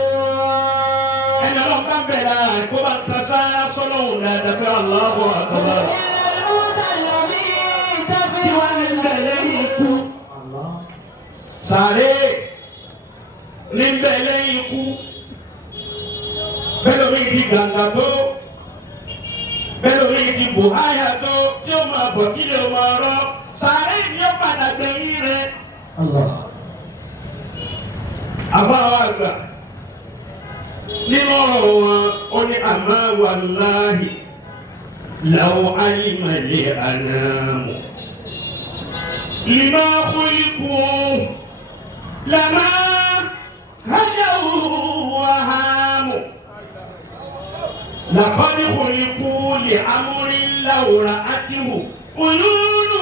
Ẹni ọlọ́run ká bẹ̀rẹ̀ kó bá ń ka sáyà sọ́nà òun náà dàbẹ́ Allahu Akbar. Kí wá ní bẹ̀rẹ̀ ikú? Sàré ní bẹ̀rẹ̀ ikú. Bẹ́lómi ti gàǹgà tó, bẹ́lómi ti bùháyà tó, tí ó máa bọ̀ tí lè máa rọ́. Sàré ni ó padà gbẹ̀yìn rẹ̀. Àbáwá àgbà nínú ọ̀rọ̀ wọn ó ní àmà wàláhì law alima li anamu لما خلقوا لما هدوا وهاموا لقد خلقوا لأمر لو رأته عيون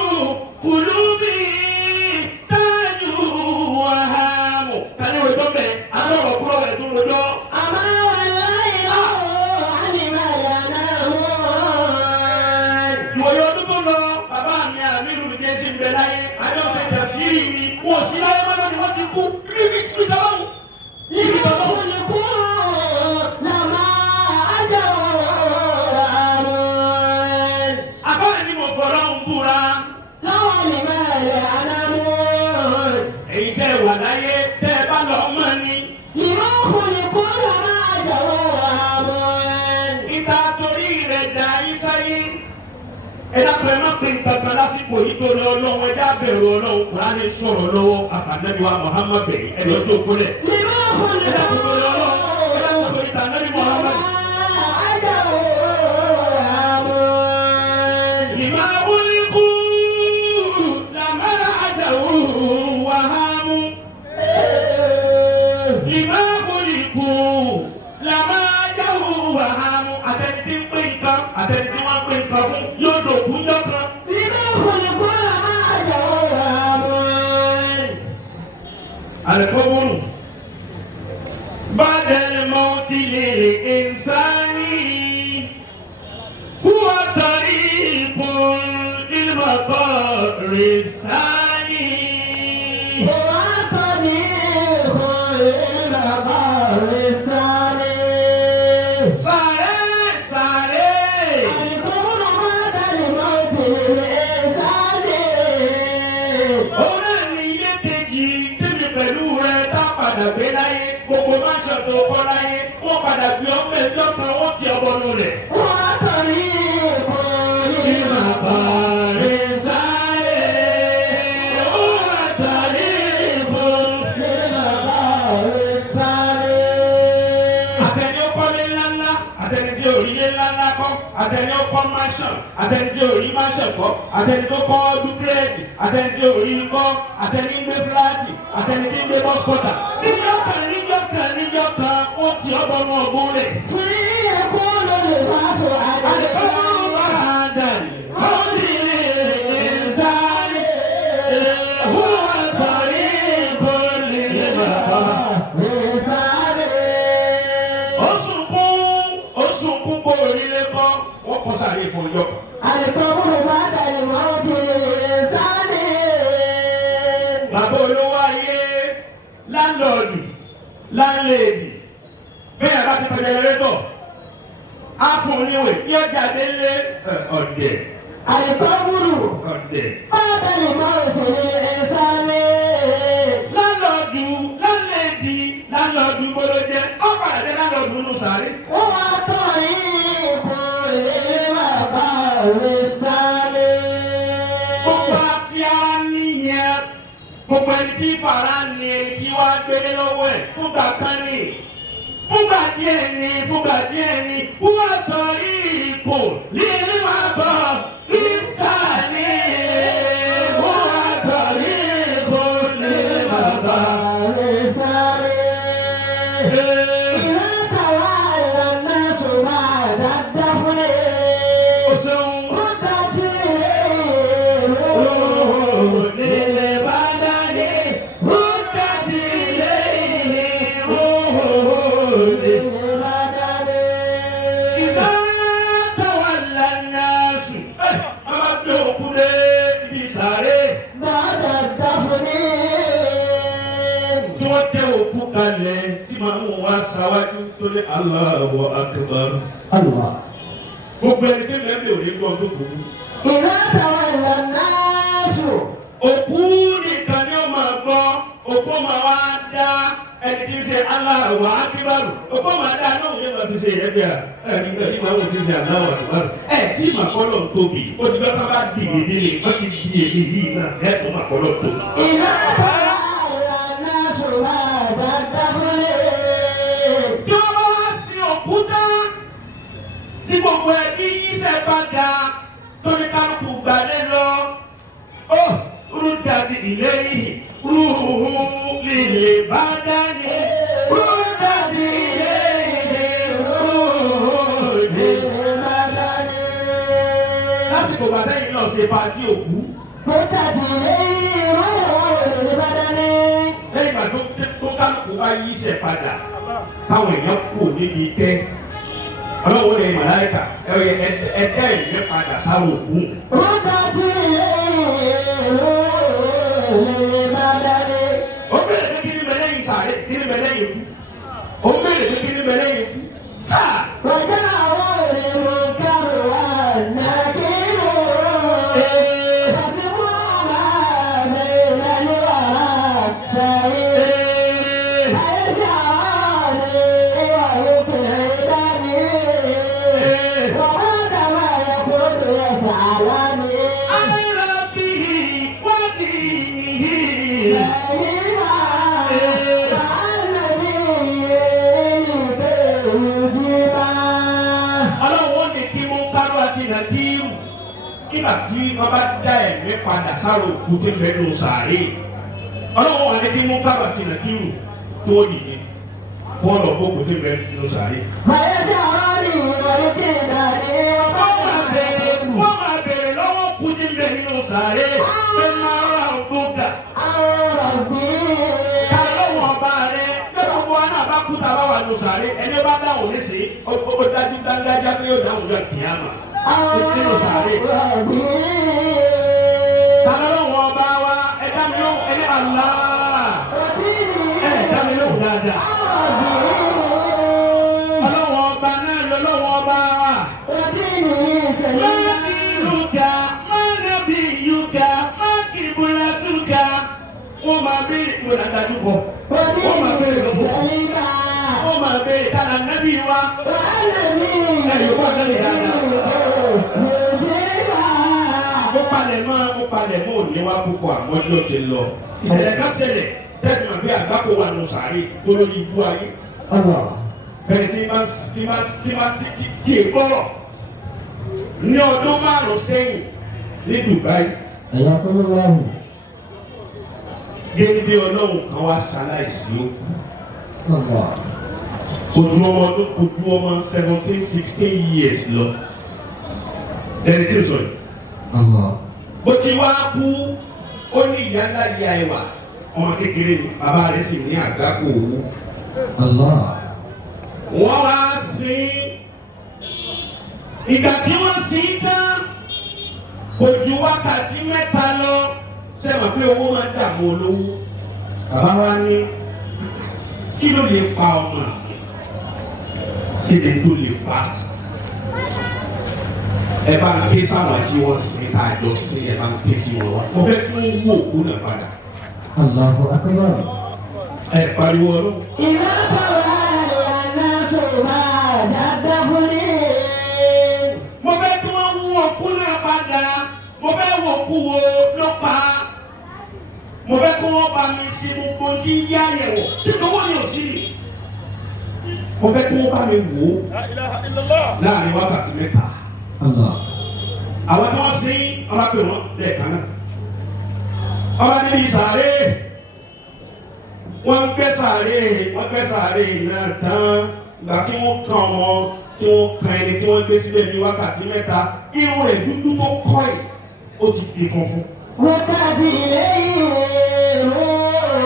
قلوبهم تاجوا وهاموا. كان يقول لهم أنا أقول لهم أما والله علم ينامون. ويقول لهم bàbá mi àmírù mi jẹ́ sí ń bẹ láyé àjọ ṣe tẹ̀síìrì mi wọ́n sí láyé mọ́tò ni wọ́n ti kú níbi ìdáwọ́ níbi ìdáwọ́. àbáyé ni mo fọ̀rọ̀ ń búra. láwọn lè máa rẹ̀ alámú. èyí tẹ́ wà láyé tẹ́ bá lọ mọ́ ni. ìmọ̀ òkùnrin kó lọ máa jọ̀wọ́ àmọ́. ìta torí rẹ̀ dá yín sáyé. ẹ dákun ẹ má pe nǹkan lásìkò yìí tó lọ lọ́wọ́ ẹ dá bẹ̀rù ọlọ́run Kùránì sọ̀rọ̀ lọ́wọ́ àfànàbíwá Muhammad bẹ̀rẹ̀ ẹ lọ tó kólẹ̀. ẹ dákun tó lọ lọ́wọ́ ẹ dákun tó ìtàn náà ní Muhammad. lima wuliku lama adawu wahamu. lima wuliku lama adawu wahamu. àtẹni tí ń pè nǹkan àtẹni tí wọ́n pè nǹkan fún yóò dòkú jọ́kan. القبر بعد الموت للإنسان هو طريق للمقر الثاني. هو طريق للمقر الثاني. ساري ساري القبر بعد الموت للإنسان. هنا نيجي pẹ̀lú rẹ̀ tá padà gbé láyé gbogbo máa ṣètò ọkọ láyé wọ́n padà fi ọmọ ẹjọ́ kan wọ́n ti ọbọnú rẹ̀. wọ́n á tọ̀rí ìkọ́ni bàbá rẹ̀ sáré. wọ́n á tọ̀rí ìkọ́ni bàbá rẹ̀ sáré. àtẹni ó kọ́lé ńláńlá àtẹni tí ò rí lé ńláńlá kọ́ àtẹni ó kọ́ máṣàn àtẹni tí ò rí máṣàn kọ́ àtẹni tó kọ́ dúpẹ́ẹ̀tì àtẹni tí ò rí kọ́ àtẹni ń gbé fúláàtì àtẹni tí ń gbé bọ́sikọ́tà. níjọ́ kan wọ́n ti ọgbọ́n ọgbọ́n rẹ̀. fún ẹ̀kọ́ ló lè bá aṣọ àdàlẹ́. àdàlẹ́ bá àdàlẹ́. wọ́n ti lè sáré. wọ́n wá tọ̀rí kó lè bàbá rẹ̀ sáré. ó sunkún kó oríire kọ́ wọ́n kọ́ sáré fún ọjọ́ kan. àlùkò wọ́n bá dàlẹ́ wọ́n ti lè sáré. bàbá olówó ayé láńlọ́ọ̀dù láńlẹ́ẹ̀dì bẹ́ẹ̀ bá ti pẹ̀lẹ́ rétọ̀ á fún un níwèé ní ọjà délé ọ̀dẹ̀. àlùkọ́bùrù ọ̀dẹ̀. bàbá lè má òtẹ̀lẹ̀ ẹ̀ sáré. láńlọ́ọ̀dù láńlẹ́ẹ̀dì láńlọ́ọ̀dù gbọ́dọ̀ jẹ́ ọ̀pá àdé láńlọ́ọ̀dù nínú sáré. wọ́n wá tọ̀ yìí kò lè bàbá rẹ̀ sáré. gbogbo àfíà nìyẹn. gbogbo ẹni tí fara ni ẹni tí wàá gbélé lọ́wọ́ ẹ̀ fúngbà kan ní fúngbà díẹ̀ ní wọ́n sọ ipò ní ẹni máa bọ̀ níta ní wọ́n sọ ipò ní bàbá rẹ̀ sáré. ìrántà wà lọ́nà ṣùgbọ́n àdáńdá fún ẹ. o ṣeun. wọ́n ta tí nílé bá. kalẹ̀ tí máa mú wa sáwájú tó lé Allahu Akbar. Allah. gbogbo ẹni tí lẹ́bi ò ní gbọ́ tó kù. ìrántà ìlànà ṣù. òkú nìkan ni ó máa gbọ́ òkú máa wá dá ẹni tí ń ṣe Allahu Akbar. òkú máa dá náà yóò máa fi ṣe ẹ̀ẹ́dẹ́ ẹni tí máa wọ́n ti ṣe Allahu Akbar. tí màkọ́lọ̀ ń tóbi ó ti gbọ́dọ̀ bá di èdè lè wọ́n ti di èdè yìí náà tó màkọ́lọ̀ tóbi. ìrántà ìlànà ṣù máa dáadáa fúnlẹ̀. tí wọ́n bá wá sí òkúta tí gbogbo ẹbí yíṣẹ́ bá da tóní kálukú gbàdé lọ ó rúdà lásìkò bàtà yìí lọ ṣe pàtí òkú. Mo tàbí lẹ́yìn ìrọ̀lẹ́ bàdá ní. Lẹ́yìn ìgbà tó kálukú bá yí iṣẹ́ padà táwọn èèyàn kù níbi tẹ́. Ọlọ́wọ́ lè màláìkà ẹ̀dá ìwé padà sáwọn òkú. Mo tàbí lẹ́yìn ìrọ̀lẹ́ bàdá ní. Ó bẹ̀rẹ̀ pé kí ni bẹ̀rẹ̀ yìí sàárẹ̀ kí ni bẹ̀rẹ̀ yìí kú. Ó bẹ̀rẹ̀ pé kí ni bẹ̀rẹ̀ yìí kú. Wàjà àwọn olèmọ̀ kárò wà nàkírò. Àsìkò máa bẹ̀rẹ̀ lálẹ́ wà ṣayé. Àyẹ̀sí àwọn ìwà òkè dání. Wàá dàgbà ẹ̀kọ́ tó yẹ sàlá ní. Ayọ̀bí wádì nìyí. Ẹ̀yìn máa nàbí ìbéèrè jìbá. Ọlọ́wọ́ ní kí mú káró àti nàdírù nígbà tí wọ́n bá dá ẹ̀mí padà sáré òkú tí ń bẹ nù sàárè. Ọlọ́wọ́ wà ní kí mú káró àti nàdírù tó nìyí wọ́n lọ bó òkú tí ń bẹ nù sàárè. Àyẹ̀sí àwọn ìwà òkè dání. Wọ́n máa bèrè lọ́wọ́ òkú tí ń bẹ nínú sàárè pé máa ra ògbóǹgà. Àwọn ọ̀gbìn. Kálọ́wọ́ ọba rẹ̀ lọ́wọ́ ọba náà bá kú tàbá wà nù sàárè ẹni bá dáhùn léṣe ó dájú dáńgájá pé yóò dáhùn lọ kìámà nínú sàárè. Kálọ́wọ́ ọba wa ẹ̀dá mi lóhùn ẹni àlá ẹ̀dá mi lóhùn dáadáa. Ọlọ́wọ́ ọba náà lọ́wọ́ ọba wa. Mákìlúkà, mánàbíyúkà, mákìbúlátúkà. Wọ́n máa béèrè kí wọ́n dájú kọ. Wọ́n máa béèrè lọ́wọ́. Wọ́n máa béèrè tànà nábì wa. Ẹ̀yọ̀ kọ́ ọ̀dọ́ lè dáadáa. Mo palẹ̀ mọ́ òní wá púpọ̀ àmọ́jọ́ ti lọ. Ìṣẹ̀lẹ̀ ká ṣẹlẹ̀ tẹ́tí màá bí àgbákò wà nù sàárè tó lórí ibú ayé. Bẹ́ẹ̀ni tí ègbọ́rọ̀ ní ọdún 5 sẹ́yìn ní Dubai. Ẹ̀yà pẹ̀lú wàhùn. Géńdé ọlọ́run kan wá ṣaláìsí ojú ọmọ 17-16 years lọ. Ẹni tí ó sọ yìí. Bó ti wá kú ó ní ìyá ńlá ìyá ẹwà ọmọ kékeré ni bàbá rẹ̀ sì ní àgbákò owó. Wọ́n wá sí ìgbà tí wọ́n sí tán kò ju wákàtí 3 lọ sẹ́wọ̀n pé owó máa ń dààmú olówó. Bàbá wa ní kí ló lè pa ọmọ kí lè tó lè pa. Ẹ bá ń ké sáwọn tí wọ́n sin tá a jọ sí ẹ bá ń ké sí wọn wá. Mo fẹ́ kí wọ́n wú òkú náà padà. Allahu akbar. Ẹ pariwo ọlọ́run. Ìlàkọ̀wá ìlànà sọ̀rọ̀ àdàbà fún mi. Mo fẹ́ kí wọ́n wú òkú náà padà. Mo fẹ́ wò kú wo ló pa. Mo fẹ́ kí wọ́n bá mi ṣe gbogbo ní yá yẹ̀wò. Ṣé owó ni ò sí ni? Mo fẹ́ kí wọ́n bá mi wò ó láàrin wákàtí 3. Àwọn tí wọ́n sin ọba pè wọ́n lẹ́ẹ̀kan náà. Ọba níbi sàárè. Wọ́n gbẹ́ sàárè náà tán. Ìgbà tí wọ́n kan ọmọ tí wọ́n kan ẹni tí wọ́n gbé sílẹ̀ ní wákàtí 3. Irun rẹ̀ dúdú tó kọ́ ẹ̀ ó ti di funfun. Wákàtí lẹ́yìn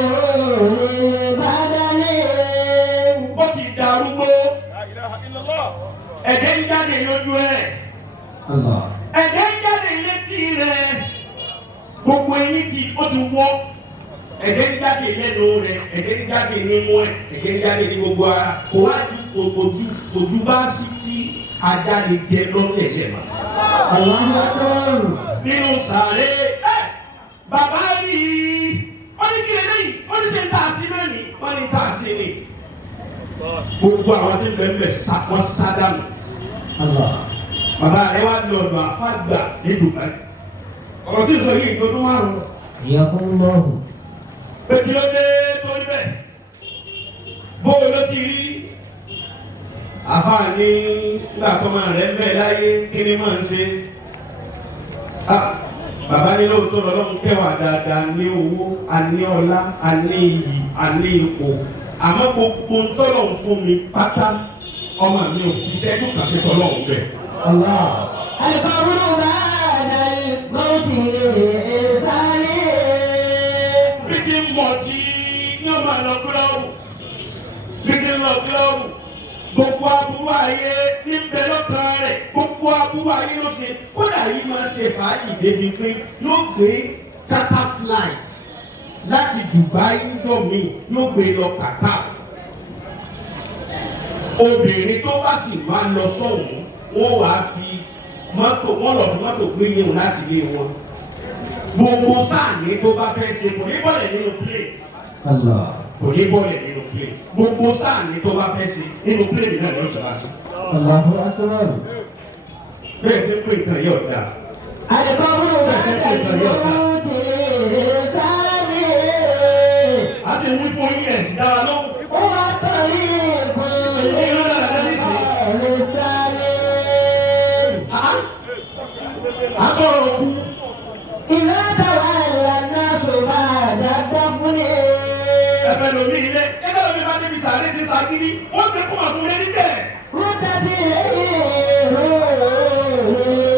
ìrọ̀lẹ́ bàdá ní. Ó ti darúgbó. Ẹ̀jẹ̀ ń jáde lójú ẹ̀. Ẹ̀jẹ̀ ń jáde létí rẹ̀. Gbogbo eyín ó ti wọ́. Ẹ̀jẹ̀ ń jáde lẹ́nu rẹ̀. Ẹ̀jẹ̀ ń jáde nímú ẹ̀. Ẹ̀jẹ̀ ń jáde ní gbogbo ara. Kò wá ju ojú bá sí tí ajá lè jẹ lọ́lẹ̀ lẹ́mà. Nínú sàárè bàbá rí wọ́n ní kílẹ̀ lẹ́yìn wọ́n ní ṣe ń tà sí náà ní wọ́n ní tà sí ni. Gbogbo àwọn tí ń bẹ̀rẹ̀ wọ́n sádàmù. Bàbá rẹ̀ wá lọ ọ̀dọ̀ àfàgbà ní Dubai. Ọ̀rọ̀ tí ń sọ yìí ìgbọ́dún 5. Ìyá kún lọ́hùn. Pé kí ló dé tó rí bẹ́ẹ̀? Bóò ló ti rí? Àfáà ní nígbà tó máa rẹ̀ ń bẹ̀ láyé kí ni máa ń ṣe? Bàbá ní lóòótọ́ lọ́lọ́run kẹwàá dáadáa ní owó, a ní ọlá, a ní iyì, a ní ipò. Àmọ́ gbogbo tọ́lọ́run fún mi pátá ọmọ mi ò fi ṣẹ́jú kan sí tọ́lọ́run bẹ̀. Àlùkò wúlò bá máa lọ kílọ̀bù bí ti ń lọ kílọ̀bù gbogbo aburú ayé níbẹ̀ lọ́kàn rẹ̀ gbogbo aburú ayé ló ṣe kódà yìí máa ṣe fàájì débi pé yóò gbé charter flight láti Dubai ndomi yóò gbé lọ Qatar obìnrin tó bá sì máa lọ sọ́hùn wọ́n wàá fi mọ́tò wọ́n lọ fi mọ́tò gbé yẹn láti ilé wọn gbogbo sáàní tó bá fẹ́ ṣe kò ní bọ́lẹ̀ nínú plane kò ní bọ́lẹ̀ nínú plane gbogbo sáàní tó bá fẹ́ ṣe nínú plane náà ló ṣe wá sí. bẹ́ẹ̀ tí pé nǹkan yóò dà. àdìgbòmù bá dàgbò tìlẹ̀ sáré. a sì ń wí fún yín ẹ̀sìn dára lóhùn. ó wá torí ìpínlẹ̀ olùdarí. àsọ̀rọ̀ òkú. ìlànà wà lànà ṣùgbọ́n àdàgbà fún mi. ẹ̀fẹ̀ lomi ilé ẹgbẹ́ lomi bá débi sàárè ti sàgídí wọ́n gbé fún àfúnlé níbẹ̀. rúdà tí èyí rò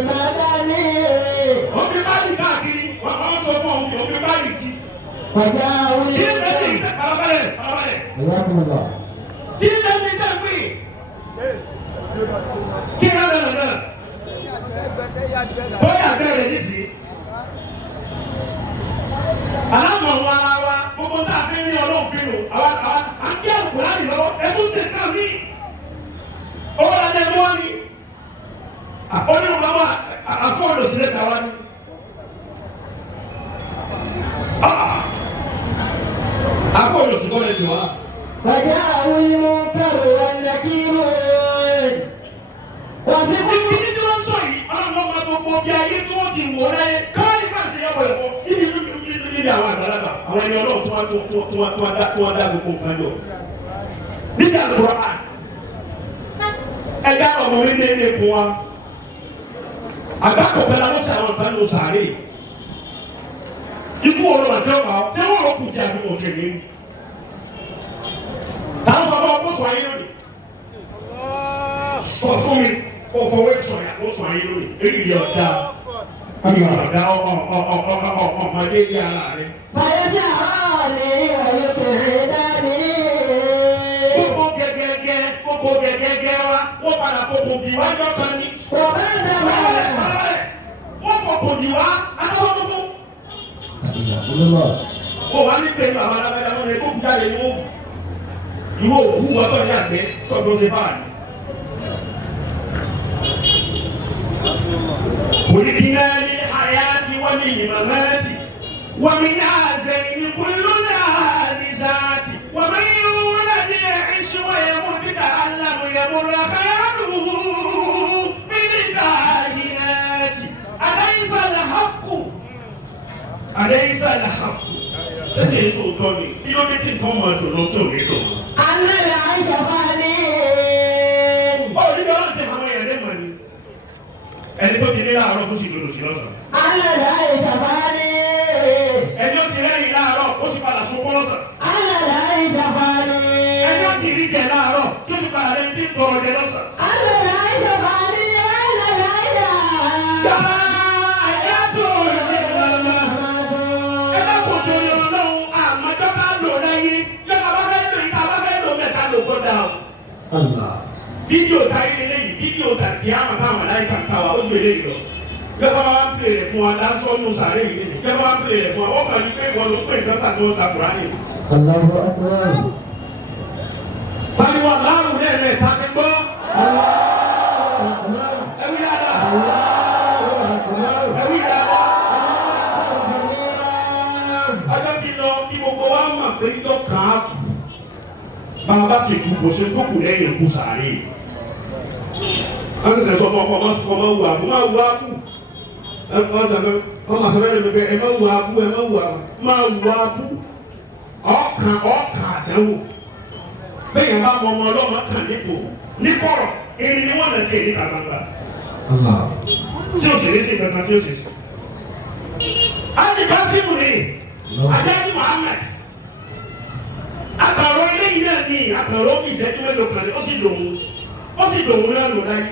bàbá mi. òfin báyìí káàkiri wọ́n sọ fún òun òfin báyìí kí. ọjà orí. ilé tẹ̀lé ìtẹ̀ kalabalẹ̀ kalabalẹ̀. ìyá kò lọ. ilé tẹ̀lé ìtẹ̀ pé kí ẹ lọ́dọ̀ náà. bóyá bẹ́ẹ̀ ní sí. alámọ̀ wọn ara wa gbogbo tá a fi ń rí ọlọ́run fi nù àwa à ń gbé àpò láti lọ́wọ́ ẹ̀kú ṣe ká mí. owó ládé mú wá ní. onírúurú àwọn àfọwọ́dọ̀ sílẹ̀ ká wá ní. àfọwọ́dọ̀ sí kọ́ lẹ́bi wá. ọjà àwọn ìmọ̀ kẹrù ẹ̀nàkírù wọ́n sì kú. ibi tí wọ́n sọ yìí ọlọ́run máa gbogbo bí ayé tí wọ́n ti wò láyé káyọ̀ bá ṣe yẹ wọlé fún níbi àwọn àgbàlagbà àwọn ẹni ọlọ́run tí wọ́n dá gbogbo nǹkan jọ. níbi àgbọ̀rọ̀ à ẹ̀dá ọmọ mi lé ní ekun wa àgbàkọ̀ pẹ̀lú àwọn sàwọn ìbá ló sàárè ikú ọ̀rọ̀ àti ọ̀pá tí wọ́n rọ̀ kù tí a fi wọ̀ ṣe ní. táwọn sọ fún ọkọ̀ sọ ayé lónìí sọ fún mi kó fọwọ́ sọ̀rọ̀ àkó sọ ayé lónìí èyí yọ ọ̀dà ọ̀dà ọmọdé bí ara rẹ̀. fàyẹ̀sẹ̀ àwọn ní ìwọ̀nyí kèrè dání. gbogbo gẹ́gẹ́ wa wọ́n padà fòkùn bí wájú ọ̀kan ní. ọ̀bẹ dàgbà. wọ́n fòkùn bí wá adọ́wọ́ fún. kò wá ní pẹ̀lú àwọn alábẹ́lẹ́ wọn lè kó kú jáde ní wọ́n ìwọ òkú wọ́n tọ́ ní àgbẹ̀ tọ́jú ṣe báyìí. خلقنا للحياة وللممات ومن هذين كلنا لذات ومن يولد يعيش ويموت كأن لم يمر خياله بالكائنات أليس الحق سيدي سلطاني كيلو متر كم دونتو ميلو أنا العيش فانين. ó ní bí wọ́n ti àwọn èèyàn lẹ́mọ̀ ni ẹni tó ti ní láàárọ̀ tó sì lòlò sí lọ́sàn. أنا العيش فانين. ẹni ó ti rẹ́rìn láàárọ̀ ó sì padà sunkún lọ́sàn. أنا العيش فانين. ẹni ó ti rí jẹ láàárọ̀ tó sì padà rẹ́ tí ń tọrọ jẹ lọ́sàn. أنا العيش فانين. أنا العيش. Fídíò táyé lélẹ́yìí fídíò tàbí àmà táwọn aláìka ń káwa ó gbélé yìí lọ. Gbẹ́gbẹ́ wá ń pèlè fún wa lásán nù sàárè yìí nìyí. Gbẹ́gbẹ́ wá ń pèlè fún wa ó kàn ní pé ìwọ ló pè ní ọ̀tà tó ń ta Kùránì. Allahu Akbar. Báyìí wà láàrú lẹ́ẹ̀mẹ́ta ti gbọ́. Ẹ̀wí dáadáa. Ẹ̀wí dáadáa. Ọjọ́ ti lọ kí gbogbo wa mọ̀ pé ìjọ kàn á kù. Bàbá sì kú kò ṣe tó kù lẹ́yìn ikú sàárè. Wọ́n ti sẹ̀sọ́ fún ọkọ̀ máa wù àbú máa wù àbú. Wọ́n máa sọ bẹ́ẹ̀ lóbi pé ẹ máa wù àbú ẹ máa wù àbú máa wù àbú. Ọkàn àdánwò. Bẹ́ẹ̀ yẹn bá mọ ọmọ ọlọ́mọ kàn nípò níkọ̀rọ̀ èyí ni wọ́n lè ṣe èyí kàkàkà. Tí o sì lè ṣe kankan tí o sì ṣe. Adi Kasimu ni Adani Muhammad. Àtàwọn eléyìí náà ní àtàwọn omi ìṣẹ́jú mélòó kan ní ó sì dòun náà lò láyé.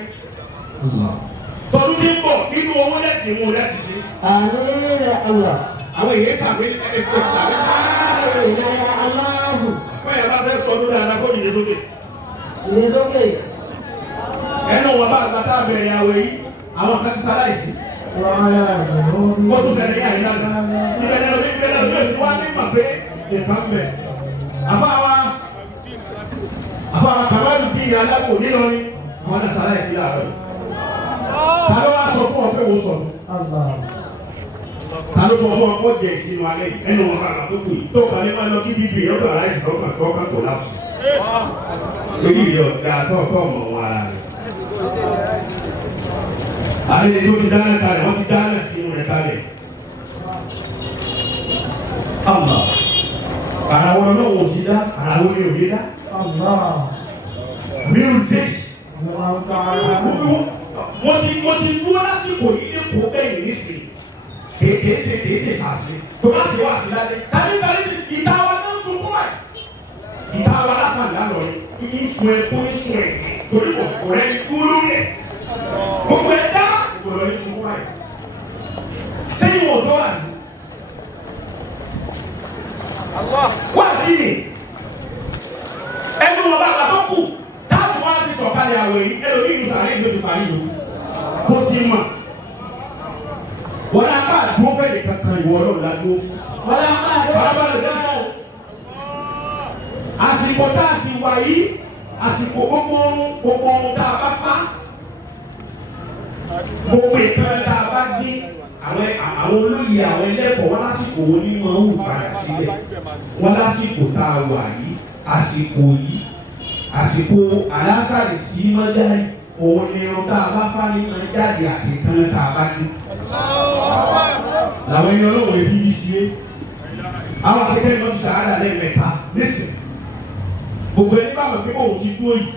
Tọ́lú tí ń bọ̀ nínú owó lẹ́sìn mú láti ṣe. Àmín ya Allah. Àwọn èèyàn sàmì Àmín ya Allah. ẹ̀ bá fẹ́ sọ ọdún dáadáa kó dìde sókè. Ìdè sókè. Ẹnu wọn bá àgbàtà bẹ̀rẹ̀ àwẹ̀ yìí àwọn kan ti sáláìsì. Ó tún sẹ́ni yà ìlà náà. Ìbẹ̀rẹ̀ lórí tí wọ́n á ní mà pé nǹkan bẹ̀. Àbáwá kàmáàlú bí alágbò nílọrin àwọn náà sáláìsì láàárọ̀ yìí. Ta ló wá sọ fún ọ pé wọ́n sọ̀rọ̀? Ta ló sọ fún ọ kó jẹ ìsinmi alẹ́ yìí? Ẹnu wọn kàkà tó kù yìí. Tó kàn lè máa lọ kí bíbí ọ̀dọ̀ aláìsí ọkàn tó kàn kò lápùsì. Lórí ìyọ̀ ọ̀gá tó mọ̀ wọn ara rẹ̀. Àlejò tó ti dáná kalẹ̀, wọ́n ti dáná sí inú rẹ̀ kalẹ̀. Ara wọn náà wò sí dá, ara wọn ni ò lé dá. Mi ò dé. Wọ́n ti dúró lásìkò yìí ní kò bẹ́ẹ̀ ní sí. Kèé ṣe sàṣẹ. Tó bá ṣe wà sí lálẹ́. Tàbí ìta wa náà ń sunkún báyìí. Ìta wa lásán lálọ́ yìí. Ìsun ẹ̀kọ́ ìsun ẹ̀ torí kò rẹ̀ kú lórí ẹ̀. Gbogbo ẹ̀dá ìtòlọ́ ìsun wáyé. Sẹ́yìn wò tó wà sí. Wá sí ni. Ẹnu wọn bá tó kù. Táàbù wá ti sọ̀kalẹ̀ àwẹ̀ yìí. Ẹlòmí ìlú sàárè ìlú ti parí lò. Kó sí mọ̀. Wọ́n á bá àdúró fẹ́lẹ̀ kankan ìwọ náà ládùú. Wọ́n á bá àdúró fẹ́lẹ̀ kankan. Àsìkò tá a sì wà yìí. Àsìkò gbogbo ohun tá a bá pa. Gbogbo ìkan tá a bá gbé àwọn olóyè àwọn ẹlẹ́kọ̀ọ́ wọn lásìkò wo ni wọ́n ń padà sílẹ̀. Wọ́n lásìkò tá a wà yìí, àsìkò alásàrì sí mọ́jáde, òun ni irun tá a bá fá ní máa jáde àti ìkan tá a bá gbé. Làwọn ẹni ọlọ́wọ́ ebi yìí ṣe é. Àwọn akẹ́kẹ́ náà ti sàádà lẹ́ẹ̀mẹ́ta nísìn. Gbogbo ẹni bá wà pé òun ti dúró yìí,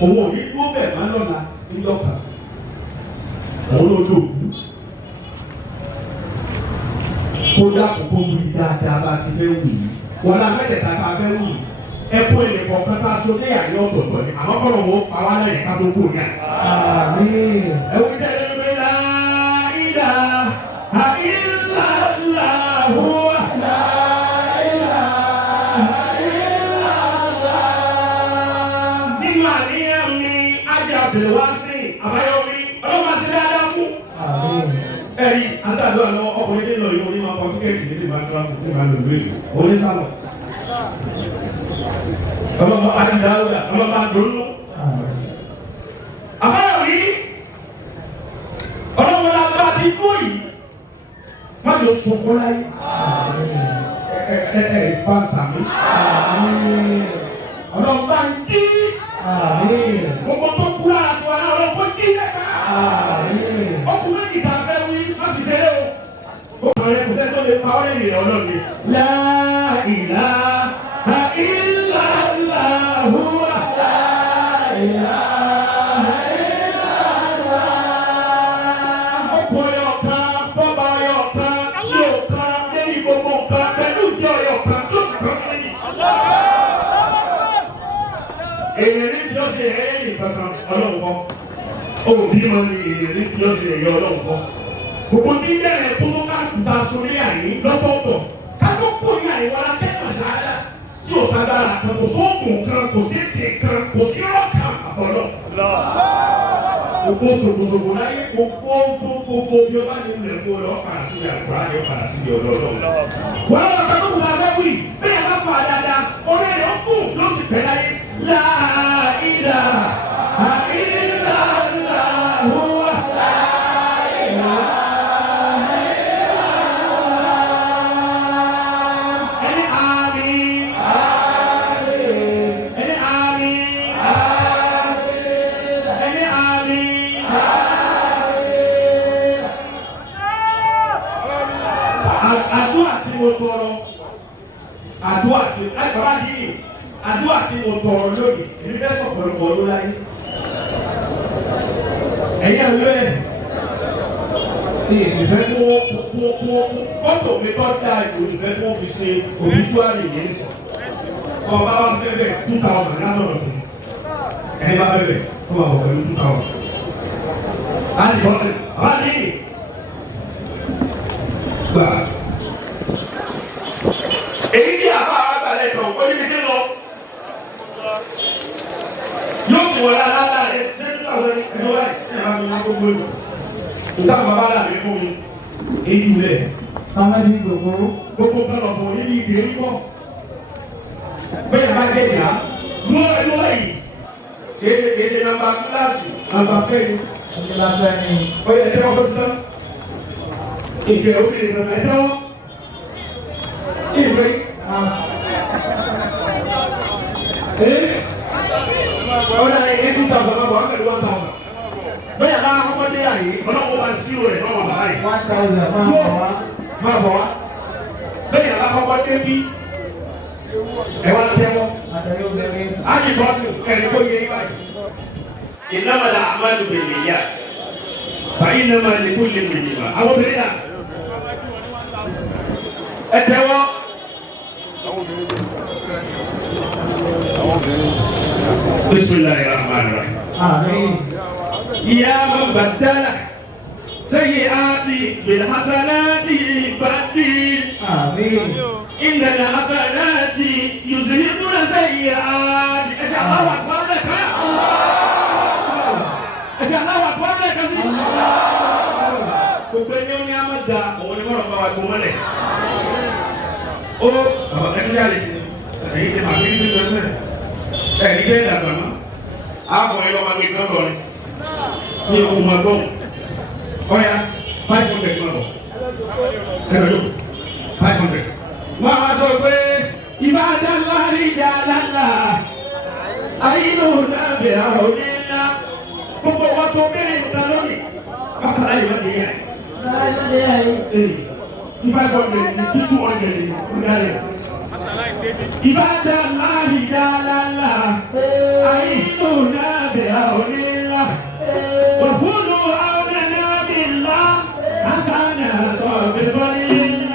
òun ò ní dúró bẹ́ẹ̀ máa lọ́la níjọ́ kan. Òun ló dò kú. Kódà kókó wí dáadáa bá ti fẹ́ wì í. Wọ́n lá mẹ́tẹ̀ẹ̀ta ká fẹ́ wì í. Ẹ̀kọ́ ilẹ̀ kọ̀ọ̀kan tá a so ní àyè ọ̀tọ̀ọ̀tọ̀ ni. Àmọ́ kọ́nà wo pa wá lẹ́yìn ká tó kú ní àná. Ẹ̀wù jẹ́ ẹni pé láìlà àìlà làwọ̀ láìlà àìlà là. Nígbà níyẹn ni ajá àbẹ̀rẹ̀ wá sí àbáyọ̀mí ọlọ́mọ sí dáadáa fún. Ẹ̀rí aṣáájú àná ọkùnrin tí ń lọ yìí oní máa kọ síkẹ́ẹ̀tì ní ti máa tó lápò ní máa lò lórí oní sálọ. Ọlọ́mọ adìdáwùdà ọlọ́mọ adùnú. Àbáyọ̀mí ọlọ́mọ lágbá ti kú yìí. Má lọ sunkún láyé. Ẹ̀ẹ́dẹ̀ẹ̀rẹ̀ fáńsà mi. Ọlọ́mọ ń jí. Gbogbo tó kú lára tó wà náà ọlọ́mọ jí lẹ́ka. Ọkùnrin ìta fẹ́ wí má fi ṣeré o. Ọkùnrin kò sẹ́ tó lè pa ọ́ lẹ́yìn ọlọ́ọ̀ni. La ilaha illallah huwa la ilaha illallah. Ọkùnrin ọ̀kan, bọ́bá ọ̀kan, tí ọ̀kan, lẹ́yìn gbogbo ọ̀kan, pẹ̀lú ìdí ọ̀yọ̀ kan tó sì kọ́ sí lẹ́yìn. Èèyàn ní tí ó ṣe ẹ̀yìn kankan ọlọ́run kọ́. Òbí wọn ni èèyàn ní tí ó ṣe ẹ̀yọ ọlọ́run kọ́. Gbogbo tí bẹ̀rẹ̀ tó tó ká ta sórí àyè lọ́tọ̀ọ̀tọ̀. Kájọ kò ní àyè wọn akẹ́kọ̀ọ́ sáárá tí ò sábàrà kan kò sóògùn kan kò sí ètè kan kò sí rọ́ọ̀kà àfọlọ́. Gbogbo ṣògbòṣògbò láyé gbogbo bí ó bá ní ilẹ̀ kó lọ padà sí àgbà ní padà sí ọlọ́ọ̀lọ́. Wọ́n lọ́wọ́ kan tó kù bá fẹ́ wí bẹ́ẹ̀ bá fà dáadáa ọ̀rẹ́ rẹ̀ ó kù ló sì pẹ́ láyé. La ilaha illallah huwa la ilaha illallah. Ẹni àmín. Ẹni àmín. Ẹni àmín. Àdúrà tí mo tọrọ. Àdúrà tí bàbá yìí àdúrà tí mo tọrọ lónìí èmi fẹ́ sọ̀pọ̀lọpọ̀ ló láyé. Ẹ̀yin àlọ́ ẹ̀ ní ìsìnfẹ́ tó fọ́tò mi tó dáa ju ìfẹ́ tó fi ṣe òbítúárì yẹn sọ. Ọba wa fẹ́ bẹ̀ 2000 látọ̀dọ̀ fún mi. Ẹni bá fẹ́ bẹ̀ tó wà wọ̀ pẹ̀lú 2000. Láti bọ́ sí bàbá yìí. Gbà. Èyí tí àbá àgbàlẹ̀ kan ó ní bí kí lọ Ìtàn bàbá rà mí fún mi. Èyí lẹ̀. Kámájí gbogbo. Gbogbo kan lọ̀pọ̀ níbi ìdè ń bọ̀. Bẹ́ẹ̀ bá jẹ́ ìyá. Dúró yìí. Èdè nàmbà kíláàsì. Nàmbà fẹ́ni. Ìjọba fẹ́ni. Ó yẹ ẹ̀jẹ̀ ọkọ̀ títán. Ìjẹ́ òkèlè nàmbà ẹ̀jẹ̀ wọn. Ìwé. Ọ̀nà ẹ̀ 2,000 náà wà á kẹ́lẹ́ 1,000. Bẹ́ẹ̀ bá ọkọ̀ dé àyè ọlọ́wọ́ bá sí rẹ̀ náà wà báyìí. 1,000 máa bọ̀ wá. Máa bọ̀ wá. Bẹ́ẹ̀ bá ọkọ̀ dé bí ẹ wá tẹ́wọ́. Àtẹ̀lé obìnrin. Á yìí bọ́ sí ẹ̀rí kó yẹ báyìí. Innama al-a'malu bin-niyyat. Fa innama likulli imri'in ma nawa. Àwọn obìnrin náà. Ẹ tẹ́wọ́. Bismillahir rahmanir rahim. Àmín. Ya man baddala sayyi'ati bil hasanati badil. Àmín. Inna al-hasanati yuzhibuna sayyi'ati. Ẹ ṣe Allahu akbar lẹ́ka. Ẹ ṣe Allahu akbar lẹ́ka sí. Gbogbo ẹni ó ní amada òun ni mọ̀rọ̀ bá wa tó mọ́lẹ̀. Ó bàbá ẹni yà lè ṣe ẹ̀yìn ṣe màmí ní ìlú ẹ̀. Ẹ̀rí jẹ́ ìdàgbà náà. Àbọ̀ ẹ̀ lọ́mọ gbé kan lọ ni. Ní ohun máa gbọ́. Ọ̀ya 500 máa bọ̀. Ẹ̀rọ yóò 500. Wọ́n á máa sọ pé ìbájá láàrin ìjà lálá. Àyínú lábẹ́ àwọn onílá. Gbogbo wọn tó bẹ́ẹ̀ ìta lónìí. Masala yìí wọ́n di yẹn. Ní 500 ní 200 ní ìdálẹ̀. Ìbájá láàrin ìjà lálá. Àyínú lábẹ́ àwọn onílá. وكلوا أولنا بالله حسنا صابرين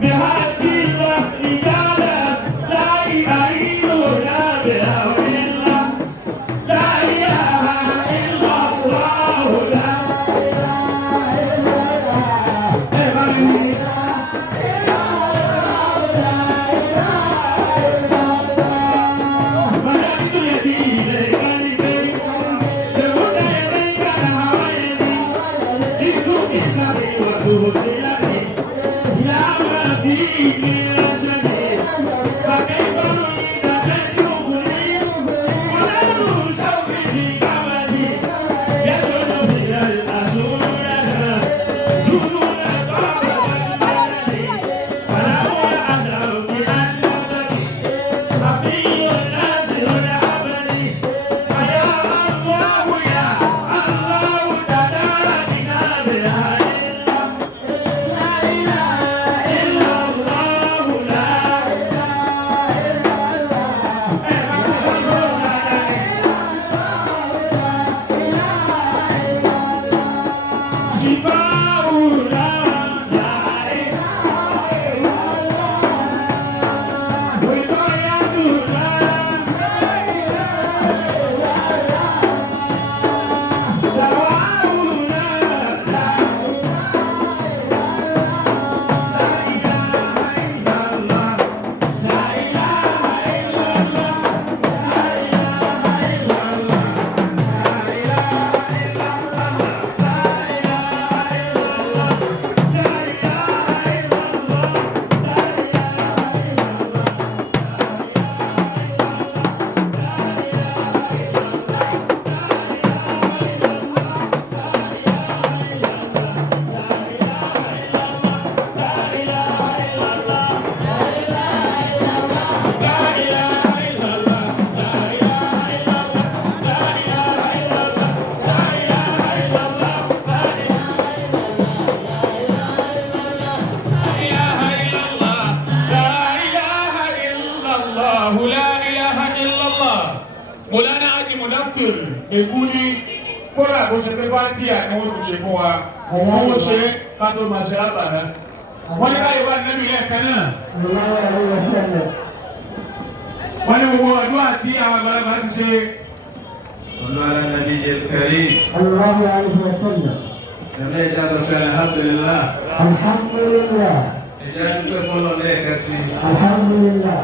بحق الله رجالا لا إله إلا بأمر الله لا إله إلا الله لا Èkúlí kóra bó ṣe pé báńkì àti wọ́n tún ṣe fún wa òun ó ṣe ká tó máa ṣe látàná. Wọ́n ní káyọ̀ bá nẹ́bí lẹ́ẹ̀kan náà. Wọ́n ní gbogbo àdúrà tí àwọn àgbàlagbà ti ṣe. صلوا على النبي الكريم. الله عليه وسلم. جميع جادك الحمد لله. الحمد لله. جادك كل لك سي. الحمد لله.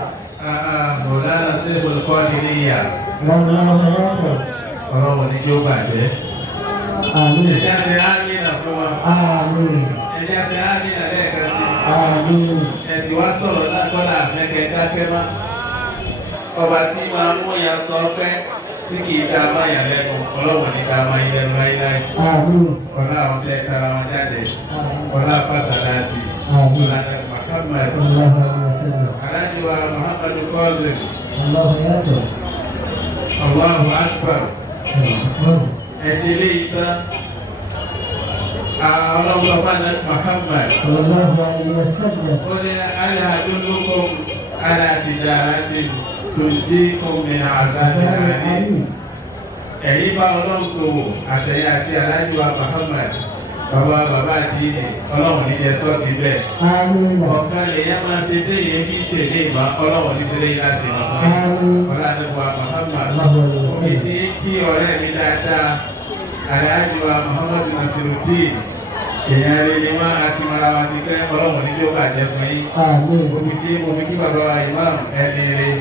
مولانا سيف القادرية. مولانا يوسف. ọlọ́run ní kí ó bàjẹ́. Àmín. Ìjáde ámìnà fún wọn. Àmín. Ẹni àti àmì ìrẹ̀lẹ̀ kan sí. Àmín. Ẹ̀sìn wá sọ̀rọ̀ náà kọ́lá àfẹ́kẹ́ dákẹ́ má. Ọba tí máa mú ìyá sọ pé tí kì í dá máa yà lẹ́nu, ọlọ́wọ̀n ní dá máa yẹ lẹ́nu láíláí. Àmín. Ọlá àwọn tẹ́ tara wọn jáde. Ọlá fásánátì. Àmín. Ọlá Muhammad. Sallallahu alaihi wasallam. Aláàjìwá Muhammadu Kọ́ọ̀sìn. Allahu yàtọ̀. Allahu Akbar. Ẹ̀ṣẹ̀ léyìí tán. Ọlọ́wọ́ Fáànà Muhammad. Sallallahu alaihi wasallam. Ó ní alẹ́ àdúgbò alẹ́ àtijọ́ àti tòlídìkùn mi náà àzáde náà ní. Ẹ̀yin bá ọlọ́run sòwò àtẹ̀yìn àti aláàjìwá Muhammad. Bàbá àdínì ọlọ́run ní jẹ́ sọ́ọ̀tì bẹ́ẹ̀. Àmín. Ọ̀kan lèyàn máa ṣe déyè kí ṣe ní ìmọ̀ ọlọ́run ní sílé láti mọ̀ fún mi. Àmín. Ọlọ́dúnwà Muhammad. Allahu alaihi wasallam. Omi tí kí ọ̀rẹ́ mi dáadáa, aláàjìwá Muhammadu Nasiruddin. Èèyàn rẹ̀ ni wọ́n àti mara wa ti pẹ́ ọlọ́run ní kí ó bàjẹ́ fún yín. Àmín. Omi tí mo fi kí bàbá wa imam ẹni rẹ̀.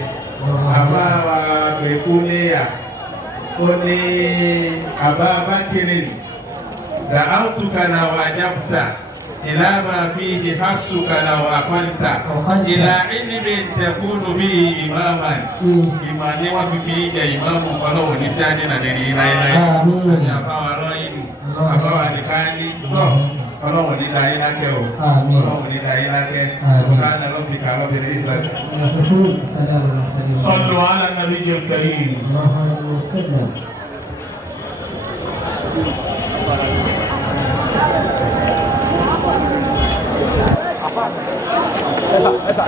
Àbá wa pẹ̀kú léyà. Ó ní àbá Bákírì. دعوتك لو أجبت إلى ما فيه حسك لو أقلت إلى علم تكون به إماما إمام وفي فيه إمام ولو لساننا لله يا أبا رأيم أبا ولكاني ọlọ́run ní láyé lákẹ́ o ọlọ́run ní láyé lákẹ́ ọ̀gá lọ́bìkà lọ́bìnrin ìgbàjọ́. صلوا على النبي الكريم. Esa,